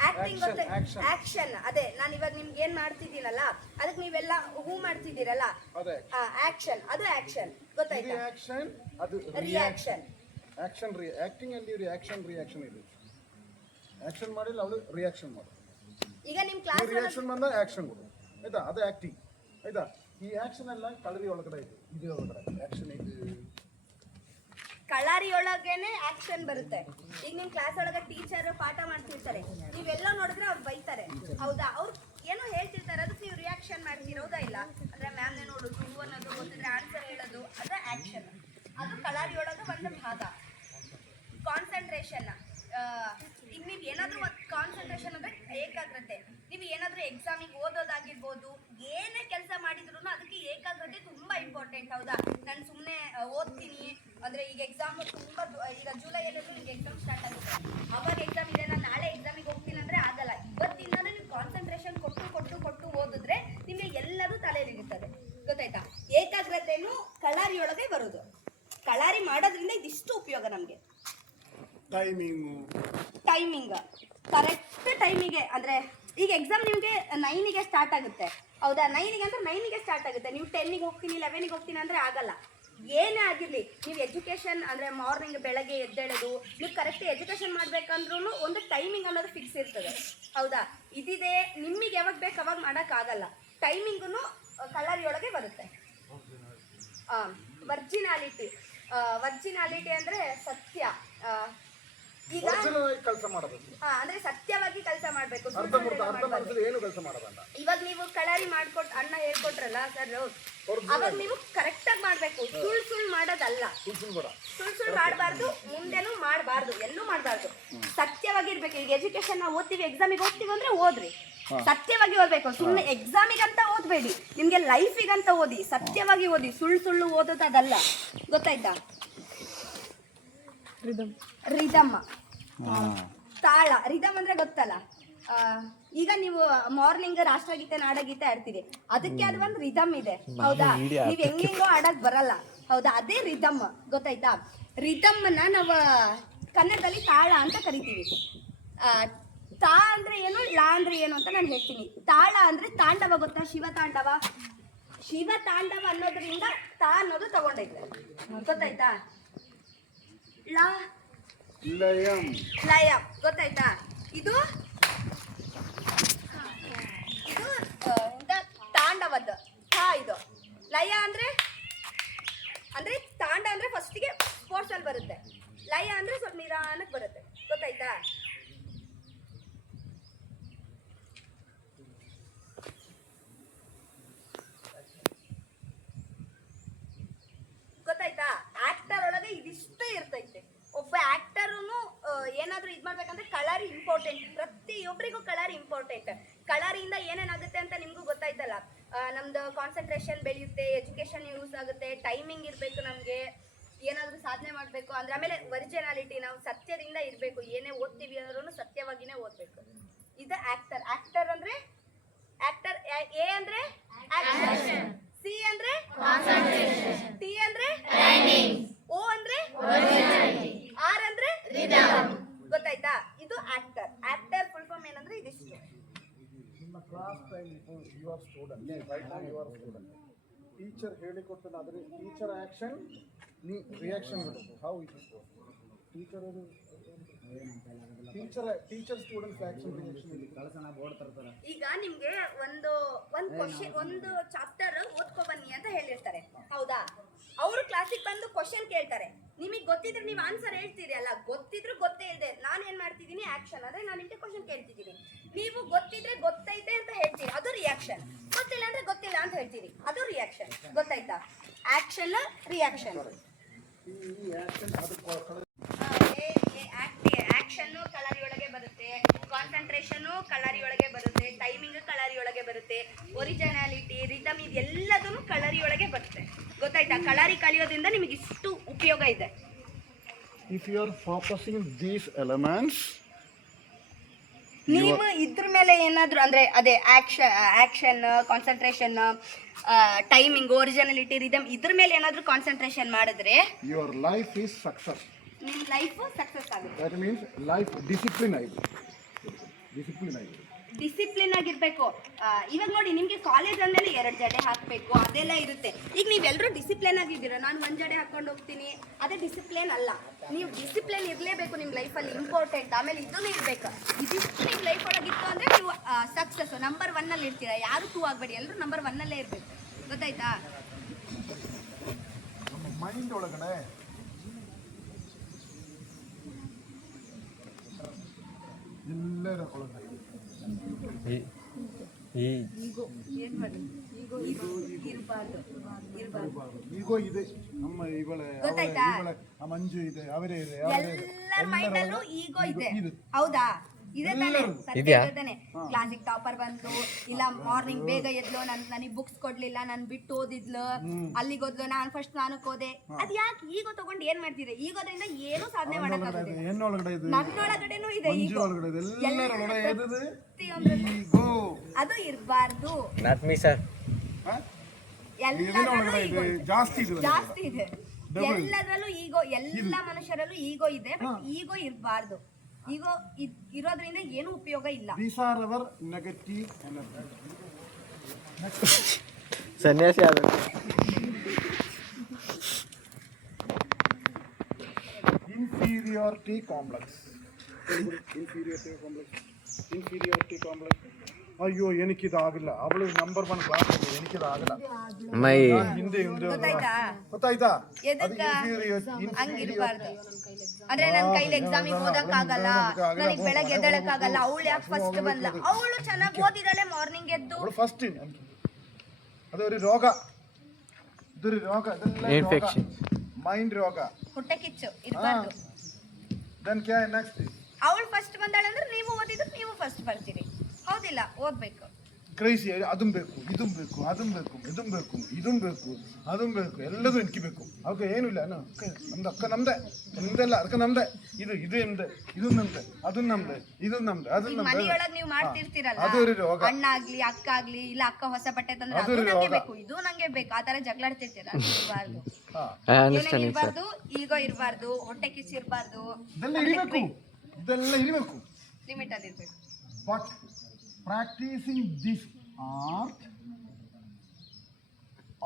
ಆಕ್ಟಿಂಗ್ ಗೊತ್ತ, ಆಕ್ಷನ್. ಅದೇ ನಾನು ಇವಾಗ ನಿಮ್ಗೆ ಏನ್ ಮಾಡ್ತಿದ್ದೀನಲ್ಲ ಅದಕ್ಕೆ ನೀವೆಲ್ಲ ಹೂ ಮಾಡ್ತಿದ್ದೀರಲ್ಲ, ಆಕ್ಷನ್, ಅದು ಆಕ್ಷನ್, ಗೊತ್ತಾಯ್ತಾ? ಆಕ್ಷನ್, ಅದು ರಿಯಾಕ್ಷನ್. ಆಕ್ಷನ್ ಆಕ್ಟಿಂಗ್ ಅಲ್ಲಿ ರಿಯಾಕ್ಷನ್ ಇದೆ. ಆಕ್ಷನ್ ಮಾಡಿಲ್ಲ ಅವಳು ರಿಯಾಕ್ಷನ್ ಮಾಡು. ಈಗ ನಿಮ್ ಕ್ಲಾಸ್ ರಿಯಾಕ್ಷನ್ ಬಂದ ಆಕ್ಷನ್ ಕೊಡು, ಆಯ್ತಾ? ಅದು ಆಕ್ಟಿಂಗ್, ಆಯ್ತಾ? ಈ ಆಕ್ಷನ್ ಎಲ್ಲ ಕಳರಿ ಒಳಗಡೆ ಇದೆ, ಇದು ಒಳಗಡೆ ಆಕ್ಷನ್ ಇದೆ. ಕಳಾರಿ ಒಳಗೇನೆ ಆಕ್ಷನ್ ಬರುತ್ತೆ. ಈಗ ನಿಮ್ ಕ್ಲಾಸ್ ಒಳಗೆ ಟೀಚರ್ ಪಾಠ ಮಾಡ್ತಿರ್ತಾರೆ, ನೀವೆಲ್ಲ ನೋಡಿದ್ರೆ ಅವ್ರು ಬೈತಾರೆ, ಹೌದಾ? ಅವ್ರು ಏನೋ ಹೇಳ್ತಿರ್ತಾರೆ, ಅದಕ್ಕೆ ನೀವು ರಿಯಾಕ್ಷನ್ ಮಾಡ್ತೀರ, ಹೌದಾ? ಇಲ್ಲ ಅಂದ್ರೆ ಮ್ಯಾಮ್ನೇ ನೋಡೋದು, ಹೂ ಅನ್ನೋದು, ಗೊತ್ತಿದ್ರೆ ಆನ್ಸರ್ ಹೇಳೋದು, ಅದು ಆಕ್ಷನ್. ಅದು ಕಳಾರಿ ಒಳಗೆ ಒಂದು ಭಾಗ. ಕಾನ್ಸಂಟ್ರೇಷನ್, ಈಗ ನೀವು ಏನಾದರೂ ಒಂದು ಕಾನ್ಸಂಟ್ರೇಷನ್ ಅಂದರೆ ಏಕಾಗ್ರತೆ. ನೀವು ಏನಾದರೂ ಎಕ್ಸಾಮಿಗೆ ಓದೋದಾಗಿರ್ಬೋದು, ಏನೇ ಕೆಲಸ ಮಾಡಿದ್ರು ಅದಕ್ಕೆ ಏಕಾಗ್ರತೆ ತುಂಬ ಇಂಪಾರ್ಟೆಂಟ್, ಹೌದಾ? ನಾನು ಸುಮ್ಮನೆ ಓದ್ತೀನಿ ಅಂದರೆ, ಈಗ ಎಕ್ಸಾಮ್ ತುಂಬ, ಈಗ ಜುಲೈಯಲ್ಲೂ ನಿಮಗೆ ಎಕ್ಸಾಮ್ ಸ್ಟಾರ್ಟ್ ಆಗುತ್ತೆ, ಅವಾಗ ಎಕ್ಸಾಮ್ ಇದೆ, ನಾನು ನಾಳೆ ಎಕ್ಸಾಮಿಗೆ ಹೋಗ್ತೀನಿ ಅಂದರೆ ಆಗಲ್ಲ. ಇವತ್ತಿಂದಾನೇ ನೀವು ಕಾನ್ಸಂಟ್ರೇಷನ್ ಕೊಟ್ಟು ಓದಿದ್ರೆ ನಿಮಗೆ ಎಲ್ಲರೂ ತಲೆಯಲ್ಲಿರುತ್ತದೆ, ಗೊತ್ತಾಯ್ತಾ? ಏಕಾಗ್ರತೆಯೂ ಕಳಾರಿಯೊಳಗೆ ಬರೋದು. ಕಳಾರಿ ಮಾಡೋದ್ರಿಂದ ಇದಿಷ್ಟು ಉಪಯೋಗ ನಮಗೆ. ಟೈಮಿಂಗ್ ಕರೆಕ್ಟ್ ಟೈಮಿಗೆ, ಅಂದರೆ ಈಗ ಎಕ್ಸಾಮ್ ನಿಮಗೆ 9ಗೆ ಸ್ಟಾರ್ಟ್ ಆಗುತ್ತೆ, ಹೌದಾ? 9ಗೆ ಅಂದ್ರೆ 9ಗೆ ಸ್ಟಾರ್ಟ್ ಆಗುತ್ತೆ. ನೀವು 10ಗೆ ಹೋಗ್ತೀನಿ 11ಗೆ ಹೋಗ್ತೀನಿ ಅಂದರೆ ಆಗಲ್ಲ. ಏನೇ ಆಗಿರಲಿ, ನೀವು ಎಜುಕೇಷನ್ ಅಂದರೆ ಮಾರ್ನಿಂಗ್ ಬೆಳಗ್ಗೆ ಎದ್ದೇಳೋದು, ನೀವು ಕರೆಕ್ಟ್ ಎಜುಕೇಷನ್ ಮಾಡಬೇಕಂದ್ರೂ ಒಂದು ಟೈಮಿಂಗ್ ಅನ್ನೋದು ಫಿಕ್ಸ್ ಇರ್ತದೆ, ಹೌದಾ? ಇದಿದೆ, ನಿಮಗೆ ಯಾವಾಗ ಬೇಕು ಅವಾಗ ಮಾಡೋಕ್ಕಾಗಲ್ಲ. ಟೈಮಿಂಗೂ ಕಳರಿಯೊಳಗೆ ಬರುತ್ತೆ. ವರ್ಜಿನಾಲಿಟಿ ಅಂದರೆ ಸತ್ಯ. ಈಗ ಕೆಲಸ ಮಾಡಬೇಕು, ಅಂದ್ರೆ ಸತ್ಯವಾಗಿ ಕೆಲಸ ಮಾಡಬೇಕು. ಏನು ಕೆಲಸ ಮಾಡಬಾರ್ದು. ಇವಾಗ ನೀವು ಕಳಾರಿ ಮಾಡ್ಕೊಟ್ ಅಣ್ಣ ಹೇಳ್ಕೊಟ್ರಲ್ಲ ಸರ್, ಅವಾಗ ನೀವು ಕರೆಕ್ಟ್ ಆಗಿ ಮಾಡ್ಬೇಕು. ಸುಳ್ಳು ಮಾಡೋದಲ್ಲ, ಸುಳ್ಳು ಮಾಡಬಾರ್ದು, ಮುಂದೆನೂ ಮಾಡಬಾರ್ದು, ಎಲ್ಲೂ ಮಾಡಬಾರ್ದು. ಸತ್ಯವಾಗಿರ್ಬೇಕು. ಈಗ ಎಜುಕೇಶನ್ ನಾವು ಓದ್ತೀವಿ, ಎಕ್ಸಾಮಿಗೆ ಓದ್ತೀವಿ ಅಂದ್ರೆ ಓದ್ರಿ, ಸತ್ಯವಾಗಿ ಓದ್ಬೇಕು. ಸುಮ್ಮನೆ ಎಕ್ಸಾಮಿಗಂತ ಓದ್ಬೇಡಿ, ನಿಮ್ಗೆ ಲೈಫಿಗಂತ ಓದಿ, ಸತ್ಯವಾಗಿ ಓದಿ. ಸುಳ್ಳು ಓದೋದು ಅದಲ್ಲ, ಗೊತ್ತಾಯ್ತಾ? ರಿದಮ್, ತಾಳ. ರಿದಮ್ ಅಂದ್ರೆ ಗೊತ್ತಲ್ಲ, ಈಗ ನೀವು ಮಾರ್ನಿಂಗ್ ರಾಷ್ಟ್ರಗೀತೆ ನಾಡಗೀತೆ ಆಡ್ತೀರಿ, ಅದಕ್ಕೆ ಅದು ಒಂದು ರಿದಮ್ ಇದೆ, ಹೌದಾ? ನೀವ್ ಹೆಂಗೆಂಗೋ ಆಡಕ್ ಬರಲ್ಲ, ಹೌದಾ? ಅದೇ ರಿದಮ್, ಗೊತ್ತಾಯ್ತಾ? ರಿದಮ್ನ ನಾವು ಕನ್ನಡದಲ್ಲಿ ತಾಳ ಅಂತ ಕರಿತೀವಿ. ತಾ ಅಂದ್ರೆ ಏನು, ಲಾ ಅಂದ್ರೆ ಏನು ಅಂತ ನಾನು ಹೇಳ್ತೀನಿ. ತಾಳ ಅಂದ್ರೆ ತಾಂಡವ, ಗೊತ್ತಾ? ಶಿವ ತಾಂಡವ ಅನ್ನೋದ್ರಿಂದ ತಾ ಅನ್ನೋದು ತಗೊಂಡೈತೆ, ಗೊತ್ತಾಯ್ತಾ? ಲಯ, ಗೊತ್ತಾಯ್ತಾ? ಇದು ತಾಂಡವದ ಥಾ. ಇದು ಲಯ ಅಂದ್ರೆ ತಾಂಡ ಅಂದ್ರೆ ಫಸ್ಟಿಗೆ ಫೋರ್ಸ್ ಅಲ್ಲಿ ಬರುತ್ತೆ, ಲಯ ಅಂದ್ರೆ ಸ್ವಲ್ಪ ನಿಧಾನಕ್ಕೆ ಬರುತ್ತೆ, ಗೊತ್ತಾಯ್ತಾ? ಗೊತ್ತಾಯ್ತಾ? ಆಕ್ಟರ್ ಒಳಗೆ ಇದಿಷ್ಟು ಇರ್ತೈತೆ. ಒಬ್ಬ ಆಕ್ಟರ್ನು ಏನಾದ್ರೂ ಇದು ಮಾಡ್ಬೇಕಂದ್ರೆ ಕಳರಿ ಇಂಪಾರ್ಟೆಂಟ್. ಪ್ರತಿಯೊಬ್ಬರಿಗೂ ಕಳರಿ ಇಂಪಾರ್ಟೆಂಟ್. ಕಳರಿಯಿಂದ ಏನೇನಾಗುತ್ತೆ ಅಂತ ನಿಮಗೂ ಗೊತ್ತಾಯ್ತಲ್ಲ. ನಮ್ದು ಕಾನ್ಸಂಟ್ರೇಷನ್ ಬೆಳೆಯುತ್ತೆ, ಎಜುಕೇಶನ್ ಯೂಸ್ ಆಗುತ್ತೆ, ಟೈಮಿಂಗ್ ಇರಬೇಕು, ನಮಗೆ ಏನಾದರೂ ಸಾಧನೆ ಮಾಡಬೇಕು ಅಂದ್ರೆ. ಆಮೇಲೆ ಒರಿಜಿನಾಲಿಟಿ, ನಾವು ಸತ್ಯದಿಂದ ಇರಬೇಕು. ಏನೇ ಓದ್ತೀವಿ ಅಂದ್ರೂ ಸತ್ಯವಾಗಿನೇ ಓದಬೇಕು. ಇದು ಆಕ್ಟರ್. ಆಕ್ಟರ್ ಅಂದ್ರೆ ಆಕ್ಟರ್. ಎ ಅಂದ್ರೆ ಆಕ್ಷನ್, ಸಿ ಅಂದ್ರೆ ಕಾನ್ಸಂಟ್ರೇಷನ್, ಟಿ ಅಂದ್ರೆ ಟೈಮಿಂಗ್, ಓ ಅಂದ್ರೆ ಒರಿಜಿನಾಲಿಟಿ, ಆರ್ ಅಂದ್ರೆ ರಿದಮ್, ಗೊತ್ತಾಯ್ತಾ? ಇದು ಆಕ್ಟರ್. ಆಕ್ಟರ್ ಫುಲ್ ಫಾರ್ಮ್ ಏನಂದ್ರೆ ಇದಿಷ್ಟು. ನಿಮ್ಮ class time you are student, right now you are student. Teacher ಹೇಳಿಕೊಟ್ಟನ ಅದರ ಟೀಚರ್ ಆಕ್ಷನ್, ನೀ ರಿಯಾಕ್ಷನ್ ಬರಬೇಕು. How it is teacher students action reaction. ಈಗ ನಿಮ್ಗೆ ಒಂದು ಕ್ವಶನ್, ಒಂದು ಚಾಪ್ಟರ್ ಓದ್ಕೊ ಬನ್ನಿ ಅಂತ ಹೇಳಿರ್ತಾರೆ, ಹೌದಾ? ಅವರು ಕ್ಲಾಸಿಗೆ ಬಂದು ಕ್ವಶನ್ ಕೇಳ್ತಾರೆ, ನಿಮಗೆ ಗೊತ್ತಿದ್ರೆ ನೀವು ಆನ್ಸರ್ ಹೇಳ್ತೀರಿ ಅಲ್ಲ. ಗೊತ್ತಿದ್ರು ಗೊತ್ತೇ ಇದೆ, ನಾನು ಏನ್ ಮಾಡ್ತಿದ್ದೀನಿ ಆಕ್ಷನ್. ಅಂದ್ರೆ ನಾನು ನಿಮ್ಗೆ ಕ್ವಶನ್ ಕೇಳ್ತಿದ್ದೀನಿ, ನೀವು ಗೊತ್ತಿದ್ರೆ ಗೊತ್ತೈತೆ ಅಂತ ಹೇಳ್ತೀರಿ, ಅದು ರಿಯಾಕ್ಷನ್. ಗೊತ್ತಿಲ್ಲ ಅಂದ್ರೆ ಗೊತ್ತಿಲ್ಲ ಅಂತ ಹೇಳ್ತೀರಿ, ಅದು ರಿಯಾಕ್ಷನ್, ಗೊತ್ತಾಯ್ತಾ? Action, reaction. ಆಕ್ಷನ್ ಕಳರಿ ಒಳಗೆ ಬರುತ್ತೆ, ಕಳರಿ ಒಳಗೆ ಬರುತ್ತೆ, ಟೈಮಿಂಗ್ ಕಳರಿ ಒಳಗೆ ಬರುತ್ತೆ, ಒರಿಜಿನಾಲಿಟಿ, ರಿದಮ್ ಇದೆಲ್ಲದೂ ಕಳರಿ ಒಳಗೆ ಬರುತ್ತೆ. ಗೊತ್ತಾಯ್ತಾ? ಕಳರಿ ಕಲಿಯೋದ್ರಿಂದ ನಿಮಗೆ ಇಷ್ಟು ಉಪಯೋಗ ಇದೆ. If you are focusing these elements, ನೀವು ಇದ್ರ ಮೇಲೆ ಏನಾದರೂ ಅಂದರೆ ಅದೇ action concentration, timing, originality, rhythm ಇದ್ರ ಮೇಲೆ ಏನಾದರೂ ಕಾನ್ಸಂಟ್ರೇಷನ್ ಮಾಡಿದ್ರೆ your life is success. ನಿಮ್ಮ ಲೈಫು ಸಕ್ಸಸ್ ಆಗುತ್ತೆ. That means life discipline ಆಗಿದೆ. ಡಿಸಿಪ್ಲಿನ್ ಆಗಿದೆ. ಡಿಸಿಪ್ಲಿನ್ ಆಗಿರ್ಬೇಕು. ಇವಾಗ ನೋಡಿ, ನಿಮಗೆ ಕಾಲೇಜ್ ಅಂದಮೇಲೆ 2 ಜಡೆ ಹಾಕಬೇಕು, ಅದೆಲ್ಲ ಇರುತ್ತೆ. ಈಗ ನೀವೆಲ್ಲರೂ ಡಿಸಿಪ್ಲಿನ್ ಆಗಿದ್ದೀರ, ನಾನು 1 ಜಡೆ ಹಾಕೊಂಡು ಹೋಗ್ತೀನಿ, ಅದೇ ಡಿಸಿಪ್ಲಿನ್ ಅಲ್ಲ. ನೀವು ಡಿಸಿಪ್ಲಿನ್ ಇರಲೇಬೇಕು ನಿಮ್ಮ ಲೈಫಲ್ಲಿ, ಇಂಪಾರ್ಟೆಂಟ್. ಆಮೇಲೆ ಇದೂ ಇರಬೇಕು. ಇದಿಷ್ಟು ನಿಮ್ಮ ಲೈಫ್ ಒಳಗಿತ್ತು ಅಂದರೆ ನೀವು ಸಕ್ಸಸ್ ನಂಬರ್ 1 ಇರ್ತೀರಾ. ಯಾರು 2 ಆಗಬೇಡಿ, ಎಲ್ಲರೂ ನಂಬರ್ 1 ಇರಬೇಕು. ಗೊತ್ತಾಯ್ತಾ? ನಮ್ಮ ಮೈಂಡ್ ಒಳಗಡೆ ಎಲ್ಲರ ಒಳಗಡೆ ಈಗೋ ಇದೆ. ನಮ್ಮ ಇವಳೆ ಮಂಜು ಇದೆ, ಅವರೇ ಇದೆ, ಎಲ್ಲರ ಮೈಂಡಲ್ಲೂ ಈಗೋ ಇದೆ. ಹೌದಾ? ಇದೆ ತಾನೆ? ಸತ್ಯ ತಾನೆ? ಕ್ಲಾಸಿಗೆ ಟಾಪರ್ ಬಂತು, ಇಲ್ಲ ಮಾರ್ನಿಂಗ್ ಬೇಗ ಎದ್ಲು, ನನಗೆ ಬುಕ್ಸ್ ಕೊಡ್ಲಿಲ್ಲ, ನಾನು ಬಿಟ್ಟು ಓದಿದ್ಲು, ಅಲ್ಲಿಗೆ ಹೋದ್ಲು, ನಾನು ಫಸ್ಟ್ ನಾನಕ್ಕೆ ಹೋದೆ. ಅದ್ ಯಾಕೆ ಈಗೋ ತಗೊಂಡು ಏನ್ ಮಾಡ್ತೀರಿ? ಈಗೋದ್ರಿಂದ ಏನು ಸಾಧನೆ ಮಾಡಕ್ಕಾಗುತ್ತೆ? ನನ್ನೊಳಗಡೆನೂ ಇದೆ ಈಗೋ. ಅದು ಇರಬಾರ್ದು. ಜಾಸ್ತಿ ಇದೆ ಎಲ್ಲದರಲ್ಲೂ ಈಗೋ. ಎಲ್ಲ ಮನುಷ್ಯರಲ್ಲೂ ಈಗೋ ಇದೆ, ಬಟ್ ಈಗೋ ಇರಬಾರ್ದು. ಈಗೋ ಇರೋದ್ರಿಂದ ಏನು ಉಪಯೋಗ ಇಲ್ಲ. These are our negative energy. ಸನ್ಯಾಸಿ ಆದ inferiority complex. ಅಯ್ಯೋ എനിക്കിದಾಗಿಲ್ಲ, ಅವಳು ನಂಬರ್ 1 ಕ್ಲಾಸ್, എനിക്കിದಾಗಿಲ್ಲ, ಹಿಂದೆ ಗೊತ್ತಾಯ್ತಾ? ಹಂಗಿರ್ಬಾರ್ದು. ಅಂದ್ರೆ ನನ್ನ ಕೈಲಿ ಎಕ್ಸಾಮಿಗೆ ಓದಕ್ಕಾಗಲ್ಲ, ನನಗೆ ಬೆಳಗ್ಗೆ ಎದ್ದೇಳಕ್ಕಾಗಲ್ಲ, ಅವಳು ಯಾಕೆ ಫಸ್ಟ್ ಬಂದ್ಲ? ಅವಳು ಚೆನ್ನಾಗಿ ಓದಿದಾಳೆ, ಮಾರ್ನಿಂಗ್ ಎದ್ದು. ಅವಳು ಫಸ್ಟ್ ಅದೊരു ರೋಗ, ಇದ್ರ ರೋಗ, ಇನ್ಫೆಕ್ಷನ್, ಮೈಂಡ್ ರೋಗ, ಹೊಟ್ಟೆ ಕಿಚ್ಚು ಇರಬಾರ್ದು. ದೆನ್ ಕ್ಯಾ ನೆಕ್ಸ್ಟ್? ಅವಳು ಫಸ್ಟ್ ಬಂದಾಳೆ ಅಂದ್ರೆ ನೀವು ಓದಿದ್ರು ನೀವು ಫಸ್ಟ್ ಬರ್ತೀರಿ. ಹೌದಿಲ್ಲ? ಓದ್ಬೇಕು. ಕ್ರೈಸಿ, ಅದನ್ ಬೇಕು, ಇದನ್ ಬೇಕು, ಅದನ್ ಬೇಕು, ಇದನ್ ಬೇಕು, ಇದನ್ ಬೇಕು, ಅದನ್ ಬೇಕು, ಎಲ್ಲದೂ ಎನ್ಕಿಬೇಕು. ಅವಕ್ಕೆ ಏನು ಇಲ್ಲ, ನಮ್ದು ಅಕ್ಕ ನಮ್ದೆ, ನಮ್ದೆಲ್ಲ ಅದಕ್ಕೆ ನಮ್ದೆ, ಇದು ನಮ್ದೆ, ಇದು ನಮ್ದೆ, ಅದನ್ನ ನಮ್ದೆ, ಇದು ನಮ್ದೆ, ಅದನ್ನ ನಮ್ದೆ. ಮನೆಯೊಳಗೆ ನೀವು ಮಾಡ್ತಿರ್ತೀರಲ್ಲ, ಅಣ್ಣಾಗ್ಲಿ ಅಕ್ಕ ಆಗ್ಲಿ, ಇಲ್ಲ ಅಕ್ಕ ಹೊಸ ಬಟ್ಟೆ ತಂದ್ರೆ ಅದು ನಂಗೆ ಬೇಕು, ಇದು ನಂಗೆ ಬೇಕು, ಆ ತರ ಜಗಳಾಡ್ತಿರ್ತೀರ. ಇರಬಾರ್ದು. ಇರಬಾರ್ದು, ಈಗೋ ಇರಬಾರ್ದು, ಹೊಟ್ಟೆ ಕಿಚ್ಚು ಇರಬಾರ್ದು. ಇದೆಲ್ಲ ಇರಬೇಕು, ಲಿಮಿಟ್ ಅಲ್ಲಿ ಇರ್ಬೇಕು. But practicing this art,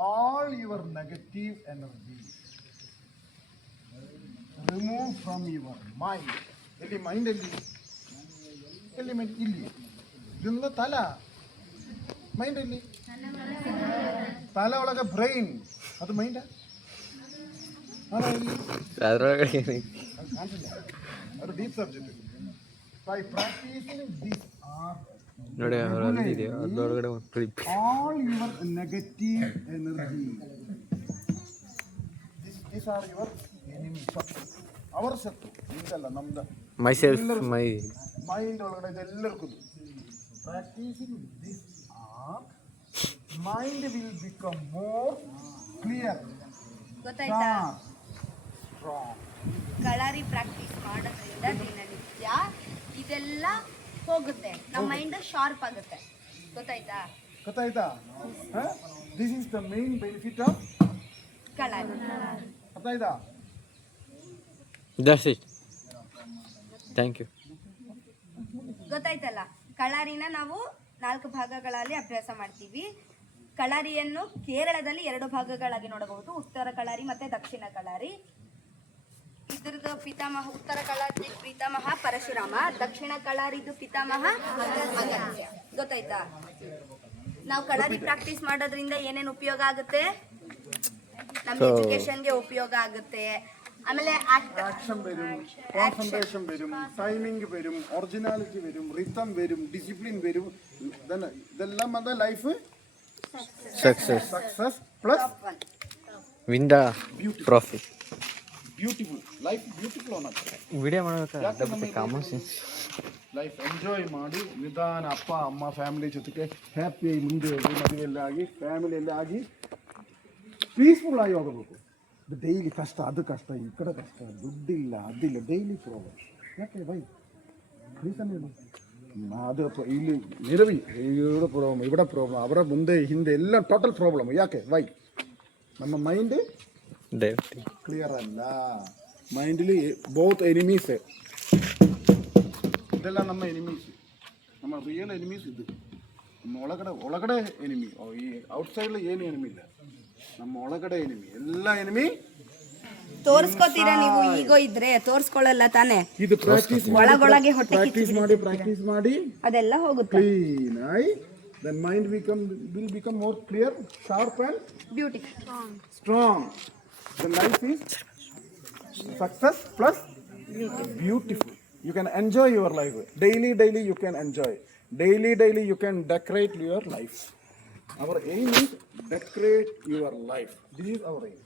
all your negative energy remove from your mind. ಎಲ್ಲಿ ಮೈಂಡ್, ಎಲ್ಲಿ ಮೈಂಡ್? ಇಲ್ಲಿ. ಇದೊಂದು ತಲೆ, ಮೈಂಡ್ ಎಲ್ಲಿ? ತಲೆ ಒಳಗೆ ಬ್ರೈನ್, ಅದು ಮೈಂಡ್. ಅದು deep subject. By practicing this art, ನೋಡಿ ಅದರೊಳಗಡೆ all your negative energy, these are your enemy. ಅವರ ಶತ್ರು, ನಿಮ್ದಲ್ಲ, ನಮ್ದು. ಮೈಸೆಲ್ಫ್, ಮೈ ಮೈಂಡ್ ಒಳಗಡೆ ಇದೆಲ್ಲರಿಗೂ. Practising this art, mind will become more clear. ಗೊತ್ತಾಯ್ತಾ? ಕಳರಿ ಪ್ರಾಕ್ಟೀಸ್ ಮಾಡೋದ್ರಿಂದ ದಿನನಿತ್ಯ ಇದೆಲ್ಲ ಹೋಗುತ್ತೆ, ನಮ್ಮ ಮೈಂಡ್ ಶಾರ್ಪ್ ಆಗುತ್ತೆ. ಗೊತ್ತಾಯ್ತಾ? This is the main benefit of Kalari. ಗೊತ್ತಾಯ್ತಾ? That's it. Thank you. ಗೊತ್ತಾಯ್ತಲ್ಲ? ಕಳರಿನ ನಾವು 4 ಭಾಗಗಳಲ್ಲಿ ಅಭ್ಯಾಸ ಮಾಡ್ತೀವಿ. ಕಳರಿಯನ್ನು ಕೇರಳದಲ್ಲಿ 2 ಭಾಗಗಳಾಗಿ ನೋಡಬಹುದು, ಉತ್ತರ ಕಳರಿ ಮತ್ತೆ ದಕ್ಷಿಣ ಕಳರಿ. ಇದ್ರದ್ದು ಪಿತಾಮಹ, ಉತ್ತರ ಕಳರಿ ಪಿತಾಮಹ ಪರಶುರಾಮ, ದಕ್ಷಿಣ ಕಳರಿದು ಪಿತಾಮಹ ಅಗಸ್ತ್ಯ. ಗೊತ್ತಾಯ್ತಾ? ನಾವು ಕಳರಿ ಪ್ರಾಕ್ಟೀಸ್ ಮಾಡೋದ್ರಿಂದ ಏನೇನು ಉಪಯೋಗ ಆಗುತ್ತೆ? ನಮ್ಮ ಎಜುಕೇಶನ್ಗೆ ಉಪಯೋಗ ಆಗುತ್ತೆ. ആമേലെ ആക്ഷൻ വരും, കോൺസെൻട്രേഷൻ വരും, ടൈമിംഗ് വരും, ഒറിജിനാലിറ്റി വരും, റിതം വരും, ഡിസിപ്ലിൻ വരും. ഇതെല്ലാം വന്ന life success plus win the trophy. Beautiful life beautiful ಅನ್ನೋದು ವಿಡಿಯೋ ಮಾಡಬೇಕಾದ್ರೆ ಕಾಮನ್ ಸೆನ್ಸ್. ಲೈಫ್ ಎಂಜಾಯ್ ಮಾಡಿ ನಿಧಾನ ಅಪ್ಪ ಅಮ್ಮ ಫ್ಯಾಮಿಲಿ ಜೊತೆಗೆ ಹ್ಯಾಪಿಯಾಗಿ ಮುಂದೆ ಹೋಗಿ ಮದುವೆಯಲ್ಲಿ ಆಗಿ ಫ್ಯಾಮಿಲಿಯಲ್ಲಿ ಆಗಿ ಪೀಸ್ಫುಲ್ ಆಗಿ ಹೋಗಬೇಕು. ಡೈಲಿ ಕಷ್ಟ, ಅದು ಕಷ್ಟ, ಈ ಕಡೆ ಕಷ್ಟ, ದುಡ್ಡಿಲ್ಲ ಅದಿಲ್ಲ, ಡೈಲಿ ಪ್ರಾಬ್ಲಮ್. ಯಾಕೆ ಬೈ ರೀಸನ್ ಏನು? ಅದು ಇಲ್ಲಿ ನಿರವಿ ಇವಡ ಪ್ರಾಬ್ಲಮ್ ಅವರ ಮುಂದೆ ಹಿಂದೆ ಎಲ್ಲ ಟೋಟಲ್ ಪ್ರಾಬ್ಲಮ್. ಯಾಕೆ ವೈ? ನಮ್ಮ ಮೈಂಡ್ ಕ್ಲಿಯರ್ ಅಲ್ಲ. ಮೈಂಡಲ್ಲಿ ಬೋತ್ ಎನಿಮೀಸ್, ಇದೆಲ್ಲ ನಮ್ಮ ಎನಿಮೀಸ್, ನಮ್ಮ ರಿಯಲ್ ಎನಿಮೀಸ್ ಇದು. ನಮ್ಮ ಒಳಗಡೆ ಎನಿಮಿ. ಈ ಔಟ್ಸೈಡ್ ಏನು ಎನಿಮಿ ಇಲ್ಲ, ನಮ್ಮ ಒಳಗಡೆ ಎನಿಮಿ, ಎಲ್ಲ ಎನಿಮಿ. ತೋರಿಸ್ಕೋತೀರಾ ನೀವು? ಈಗೋ ಇದ್ರೆ ತೋರಿಸ್ಕೊಳ್ಳಲ್ಲ ತಾನೇ. ಇದು ಪ್ರಾಕ್ಟೀಸ್ ಒಳಗೊಳಗೆ ಹೊಟ್ಟೆ ಪ್ರಾಕ್ಟೀಸ್ ಮಾಡಿ ಅದೆಲ್ಲ ಹೋಗುತ್ತೆ. ಕ್ಲೀನ್ ಆಗಿ then mind will become more clear, sharp and beautiful, strong. The life is success plus beautiful. You can enjoy your life. Daily you can enjoy. Daily you can decorate your life. Our aim is decorate your life. This is our aim.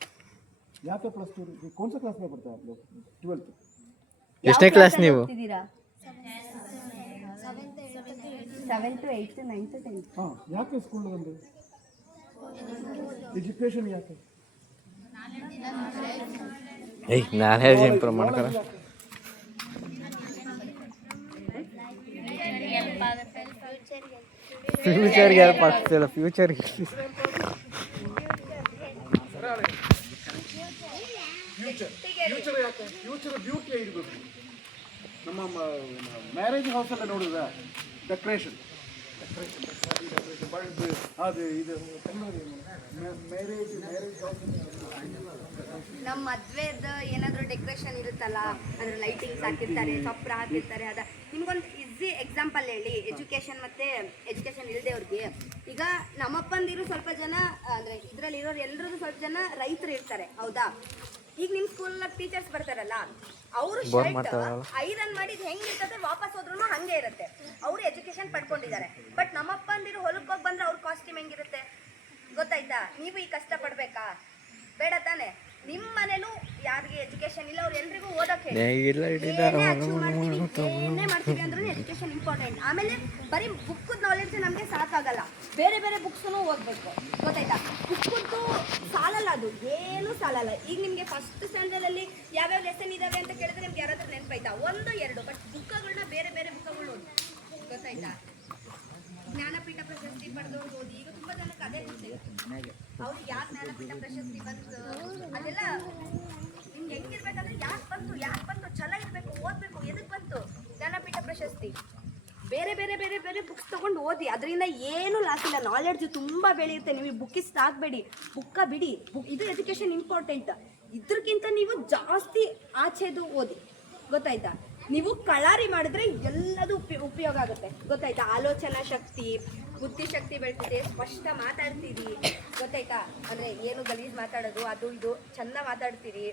ಯಾಕೆ plus 2 कौन सा class में पढ़ते हैं आप लोग? 12th. ಎಷ್ಟನೇ class ನೀವು? 7th 8th 9th 10th. ಹಾಂ, ಯಾಕೆ ಸ್ಕೂಲ್ ಬಂದು ಎಜುಕೇಶನ್ ಯಾಕೆ? ಏಯ್ ನಾಲೆಡ್ಜ್ ಇಂಪ್ರೂವ್ ಮಾಡ್ತಾರ. ಫ್ಯೂಚರ್ಗೆ ಹೆಲ್ಪ್ ಆಗ್ತಿಲ್ಲ. ಫ್ಯೂಚರ್ಗೆ ಫ್ಯೂಚರ್ ಯಾಕೆ? ಫ್ಯೂಚರ್ ಬ್ಯೂಟಿ ಇರಬೇಕು. ನಮ್ಮ ಮ್ಯಾರೇಜ್ ಹೌಸಲ್ಲಿ ನೋಡಿದ್ರೆ ಡೆಕೋರೇಷನ್ ಅದು ಇದು ಮ್ಯಾರೇಜ್ ಹೌಸ್. ನಮ್ಮ ಮದ್ವೆದ ಏನಾದರೂ ಡೆಕೋರೇಷನ್ ಇರುತ್ತಲ್ಲ, ಅದ್ರ ಲೈಟಿಂಗ್ಸ್ ಹಾಕಿರ್ತಾರೆ, ಚಪ್ರ ಹಾಕಿರ್ತಾರೆ. ಅದ ನಿಮ್ಗೊಂದು ಈಸಿ ಎಕ್ಸಾಂಪಲ್ ಹೇಳಿ, ಎಜುಕೇಶನ್ ಮತ್ತೆ ಎಜುಕೇಶನ್ ಇಲ್ಲದೆ ಅವ್ರಿಗೆ. ಈಗ ನಮ್ಮಪ್ಪಂದಿರು ಸ್ವಲ್ಪ ಜನ, ಅಂದರೆ ಇದರಲ್ಲಿರೋರು ಎಲ್ಲರೂ ಸ್ವಲ್ಪ ಜನ ರೈತರು ಇರ್ತಾರೆ, ಹೌದಾ? ಈಗ ನಿಮ್ಮ ಸ್ಕೂಲ್ನ ಟೀಚರ್ಸ್ ಬರ್ತಾರಲ್ಲ, ಅವರು ಶರ್ಟ್ ಐರನ್ ಮಾಡಿದ್ ಹೆಂಗಿರ್ತದೆ ವಾಪಸ್ ಹೋದ್ರೂ ಹಂಗೆ ಇರುತ್ತೆ. ಅವರು ಎಜುಕೇಶನ್ ಪಡ್ಕೊಂಡಿದ್ದಾರೆ. ಬಟ್ ನಮ್ಮಪ್ಪಂದಿರು ಹೊಲಕ್ಕೆ ಹೋಗಿ ಬಂದ್ರೆ ಅವ್ರ ಕಾಸ್ಟ್ಯೂಮ್ ಹೆಂಗಿರುತ್ತೆ ಗೊತ್ತಾಯ್ತಾ? ನೀವು ಈ ಕಷ್ಟ ಪಡ್ಬೇಕಾ? ಬೇಡ ತಾನೆ. ನಿಮ್ಮ ಮನೇಲೂ ಯಾರಿಗೆ ಎಜುಕೇಶನ್ ಇಲ್ಲ ಅವ್ರು ಎಲ್ರಿಗೂ ಓದಕ್ಕೆ ಏನೇ ಮಾಡ್ತೀವಿ ಅಂದ್ರೂ ಎಜುಕೇಶನ್ ಇಂಪಾರ್ಟೆಂಟ್. ಆಮೇಲೆ ಬರೀ ಬುಕ್ಕದ ನಾಲೆಡ್ಜ್ ನಮಗೆ ಸಾಕಾಗಲ್ಲ, ಬೇರೆ ಬೇರೆ ಬುಕ್ಸ್ನು ಓದಬೇಕು, ಗೊತ್ತಾಯ್ತಾ? ಬುಕ್ಕದ್ದು ಸಾಲಲ್ಲ, ಅದು ಏನೂ ಸಾಲಲ್ಲ. ಈಗ ನಿಮಗೆ ಫಸ್ಟ್ ಸ್ಟ್ಯಾಂಡರ್ಡಲ್ಲಿ ಯಾವ್ಯಾವ ಲೆಸನ್ ಇದಾವೆ ಅಂತ ಕೇಳಿದ್ರೆ ನಿಮ್ಗೆ ಯಾರಾದ್ರೂ ನೆನಪಾಯ್ತಾ? 1 2. ಬಟ್ ಬುಕ್ಗಳನ್ನ ಬೇರೆ ಬೇರೆ ಬುಕ್ಗಳು ಓದಿ, ಗೊತ್ತಾಯ್ತಾ? ಜ್ಞಾನಪೀಠ ಪ್ರಶಸ್ತಿ ಪಡೆದವ್ರು ಓದಿ. ಈಗ ತುಂಬಾ ಜನಕ್ಕೆ ಅದೇ ಗೊತ್ತಿಲ್ಲ, ಅವ್ರಿಗೆ ಯಾಕೆ ಜ್ಞಾನಪೀಠ ಪ್ರಶಸ್ತಿ ಬಂತು ಅದೆಲ್ಲ ನಿಮ್ಗೆ ಹೆಂಗಿರ್ಬೇಕಂದ್ರೆ ಯಾಕೆ ಬಂತು ಛಲ ಇರಬೇಕು, ಓದಬೇಕು. ಎದಕ್ಕೆ ಬಂತು ಜ್ಞಾನಪೀಠ ಪ್ರಶಸ್ತಿ? ಬೇರೆ ಬೇರೆ ಬೇರೆ ಬೇರೆ ಬುಕ್ಸ್ ತೊಗೊಂಡು ಓದಿ, ಅದರಿಂದ ಏನು ಲಾಸ್ ಇಲ್ಲ. ನಾಲೆಡ್ಜ್ ತುಂಬ ಬೆಳೆಯುತ್ತೆ. ನೀವು ಬುಕ್ಕಿಸ್ಟ್ ಆಗಬೇಡಿ, ಬುಕ್ಕ ಬಿಡಿ. ಇದು ಎಜುಕೇಷನ್ ಇಂಪಾರ್ಟೆಂಟ್. ಇದ್ರಕ್ಕಿಂತ ನೀವು ಜಾಸ್ತಿ ಆಚೆದು ಓದಿ, ಗೊತ್ತಾಯ್ತಾ? ನೀವು ಕಳಾರಿ ಮಾಡಿದ್ರೆ ಎಲ್ಲದೂ ಉಪಯೋಗ ಆಗುತ್ತೆ, ಗೊತ್ತಾಯ್ತಾ? ಆಲೋಚನಾ ಶಕ್ತಿ, ಬುದ್ಧಿಶಕ್ತಿ ಬೆಳ್ತಿದೆ, ಸ್ಪಷ್ಟ ಮಾತಾಡ್ತೀರಿ, ಗೊತ್ತಾಯ್ತಾ? ಅಂದರೆ ಏನು ಗಲೀಜ್ ಮಾತಾಡೋದು ಅದು ಇದು ಚೆಂದ ಮಾತಾಡ್ತೀರಿ.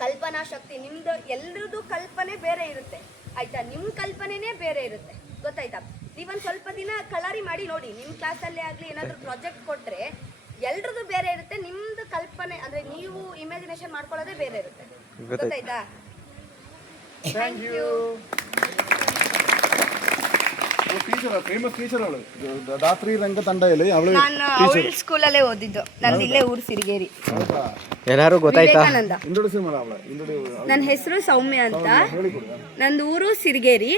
ಕಲ್ಪನಾ ಶಕ್ತಿ, ನಿಮ್ದು ಎಲ್ರದ್ದು ಕಲ್ಪನೆ ಬೇರೆ ಇರುತ್ತೆ, ಆಯ್ತಾ? ನಿಮ್ಮ ಕಲ್ಪನೆನೇ ಬೇರೆ ಇರುತ್ತೆ, ಗೊತ್ತಾಯ್ತಾ? ನೀವೊಂದು ಸ್ವಲ್ಪ ದಿನ ಕಳಾರಿ ಮಾಡಿ ನೋಡಿ. ನಿಮ್ಮ ಕ್ಲಾಸಲ್ಲೇ ಆಗಲಿ ಏನಾದರೂ ಪ್ರಾಜೆಕ್ಟ್ ಕೊಟ್ಟರೆ ಎಲ್ರದ್ದು ಬೇರೆ ಇರುತ್ತೆ. ನಿಮ್ಮದು ಕಲ್ಪನೆ ಅಂದರೆ ನೀವು ಇಮ್ಯಾಜಿನೇಷನ್ ಮಾಡ್ಕೊಳ್ಳೋದೇ ಬೇರೆ ಇರುತ್ತೆ, ಗೊತ್ತಾಯ್ತಾ? Thank you. Teacher, famous teacher ಅವಳು, ದಾತ್ರಿ ರಂಗ ತಂಡದಲ್ಲಿ ಅವಳು. ನಾನು ಅವಳ ಸ್ಕೂಲಲ್ಲೇ ಓದಿದ್ದು. ನಂದು ಇಲ್ಲೇ ಊರು ಸಿರಿಗೇರಿ. ಎಲ್ಲರೂ ಗೊತ್ತಾಯ್ತಾ? ನನ್ನ ಹೆಸರು ಸೌಮ್ಯ ಅಂತ. ನಂದು ಊರು ಸಿರಿಗೇರಿ,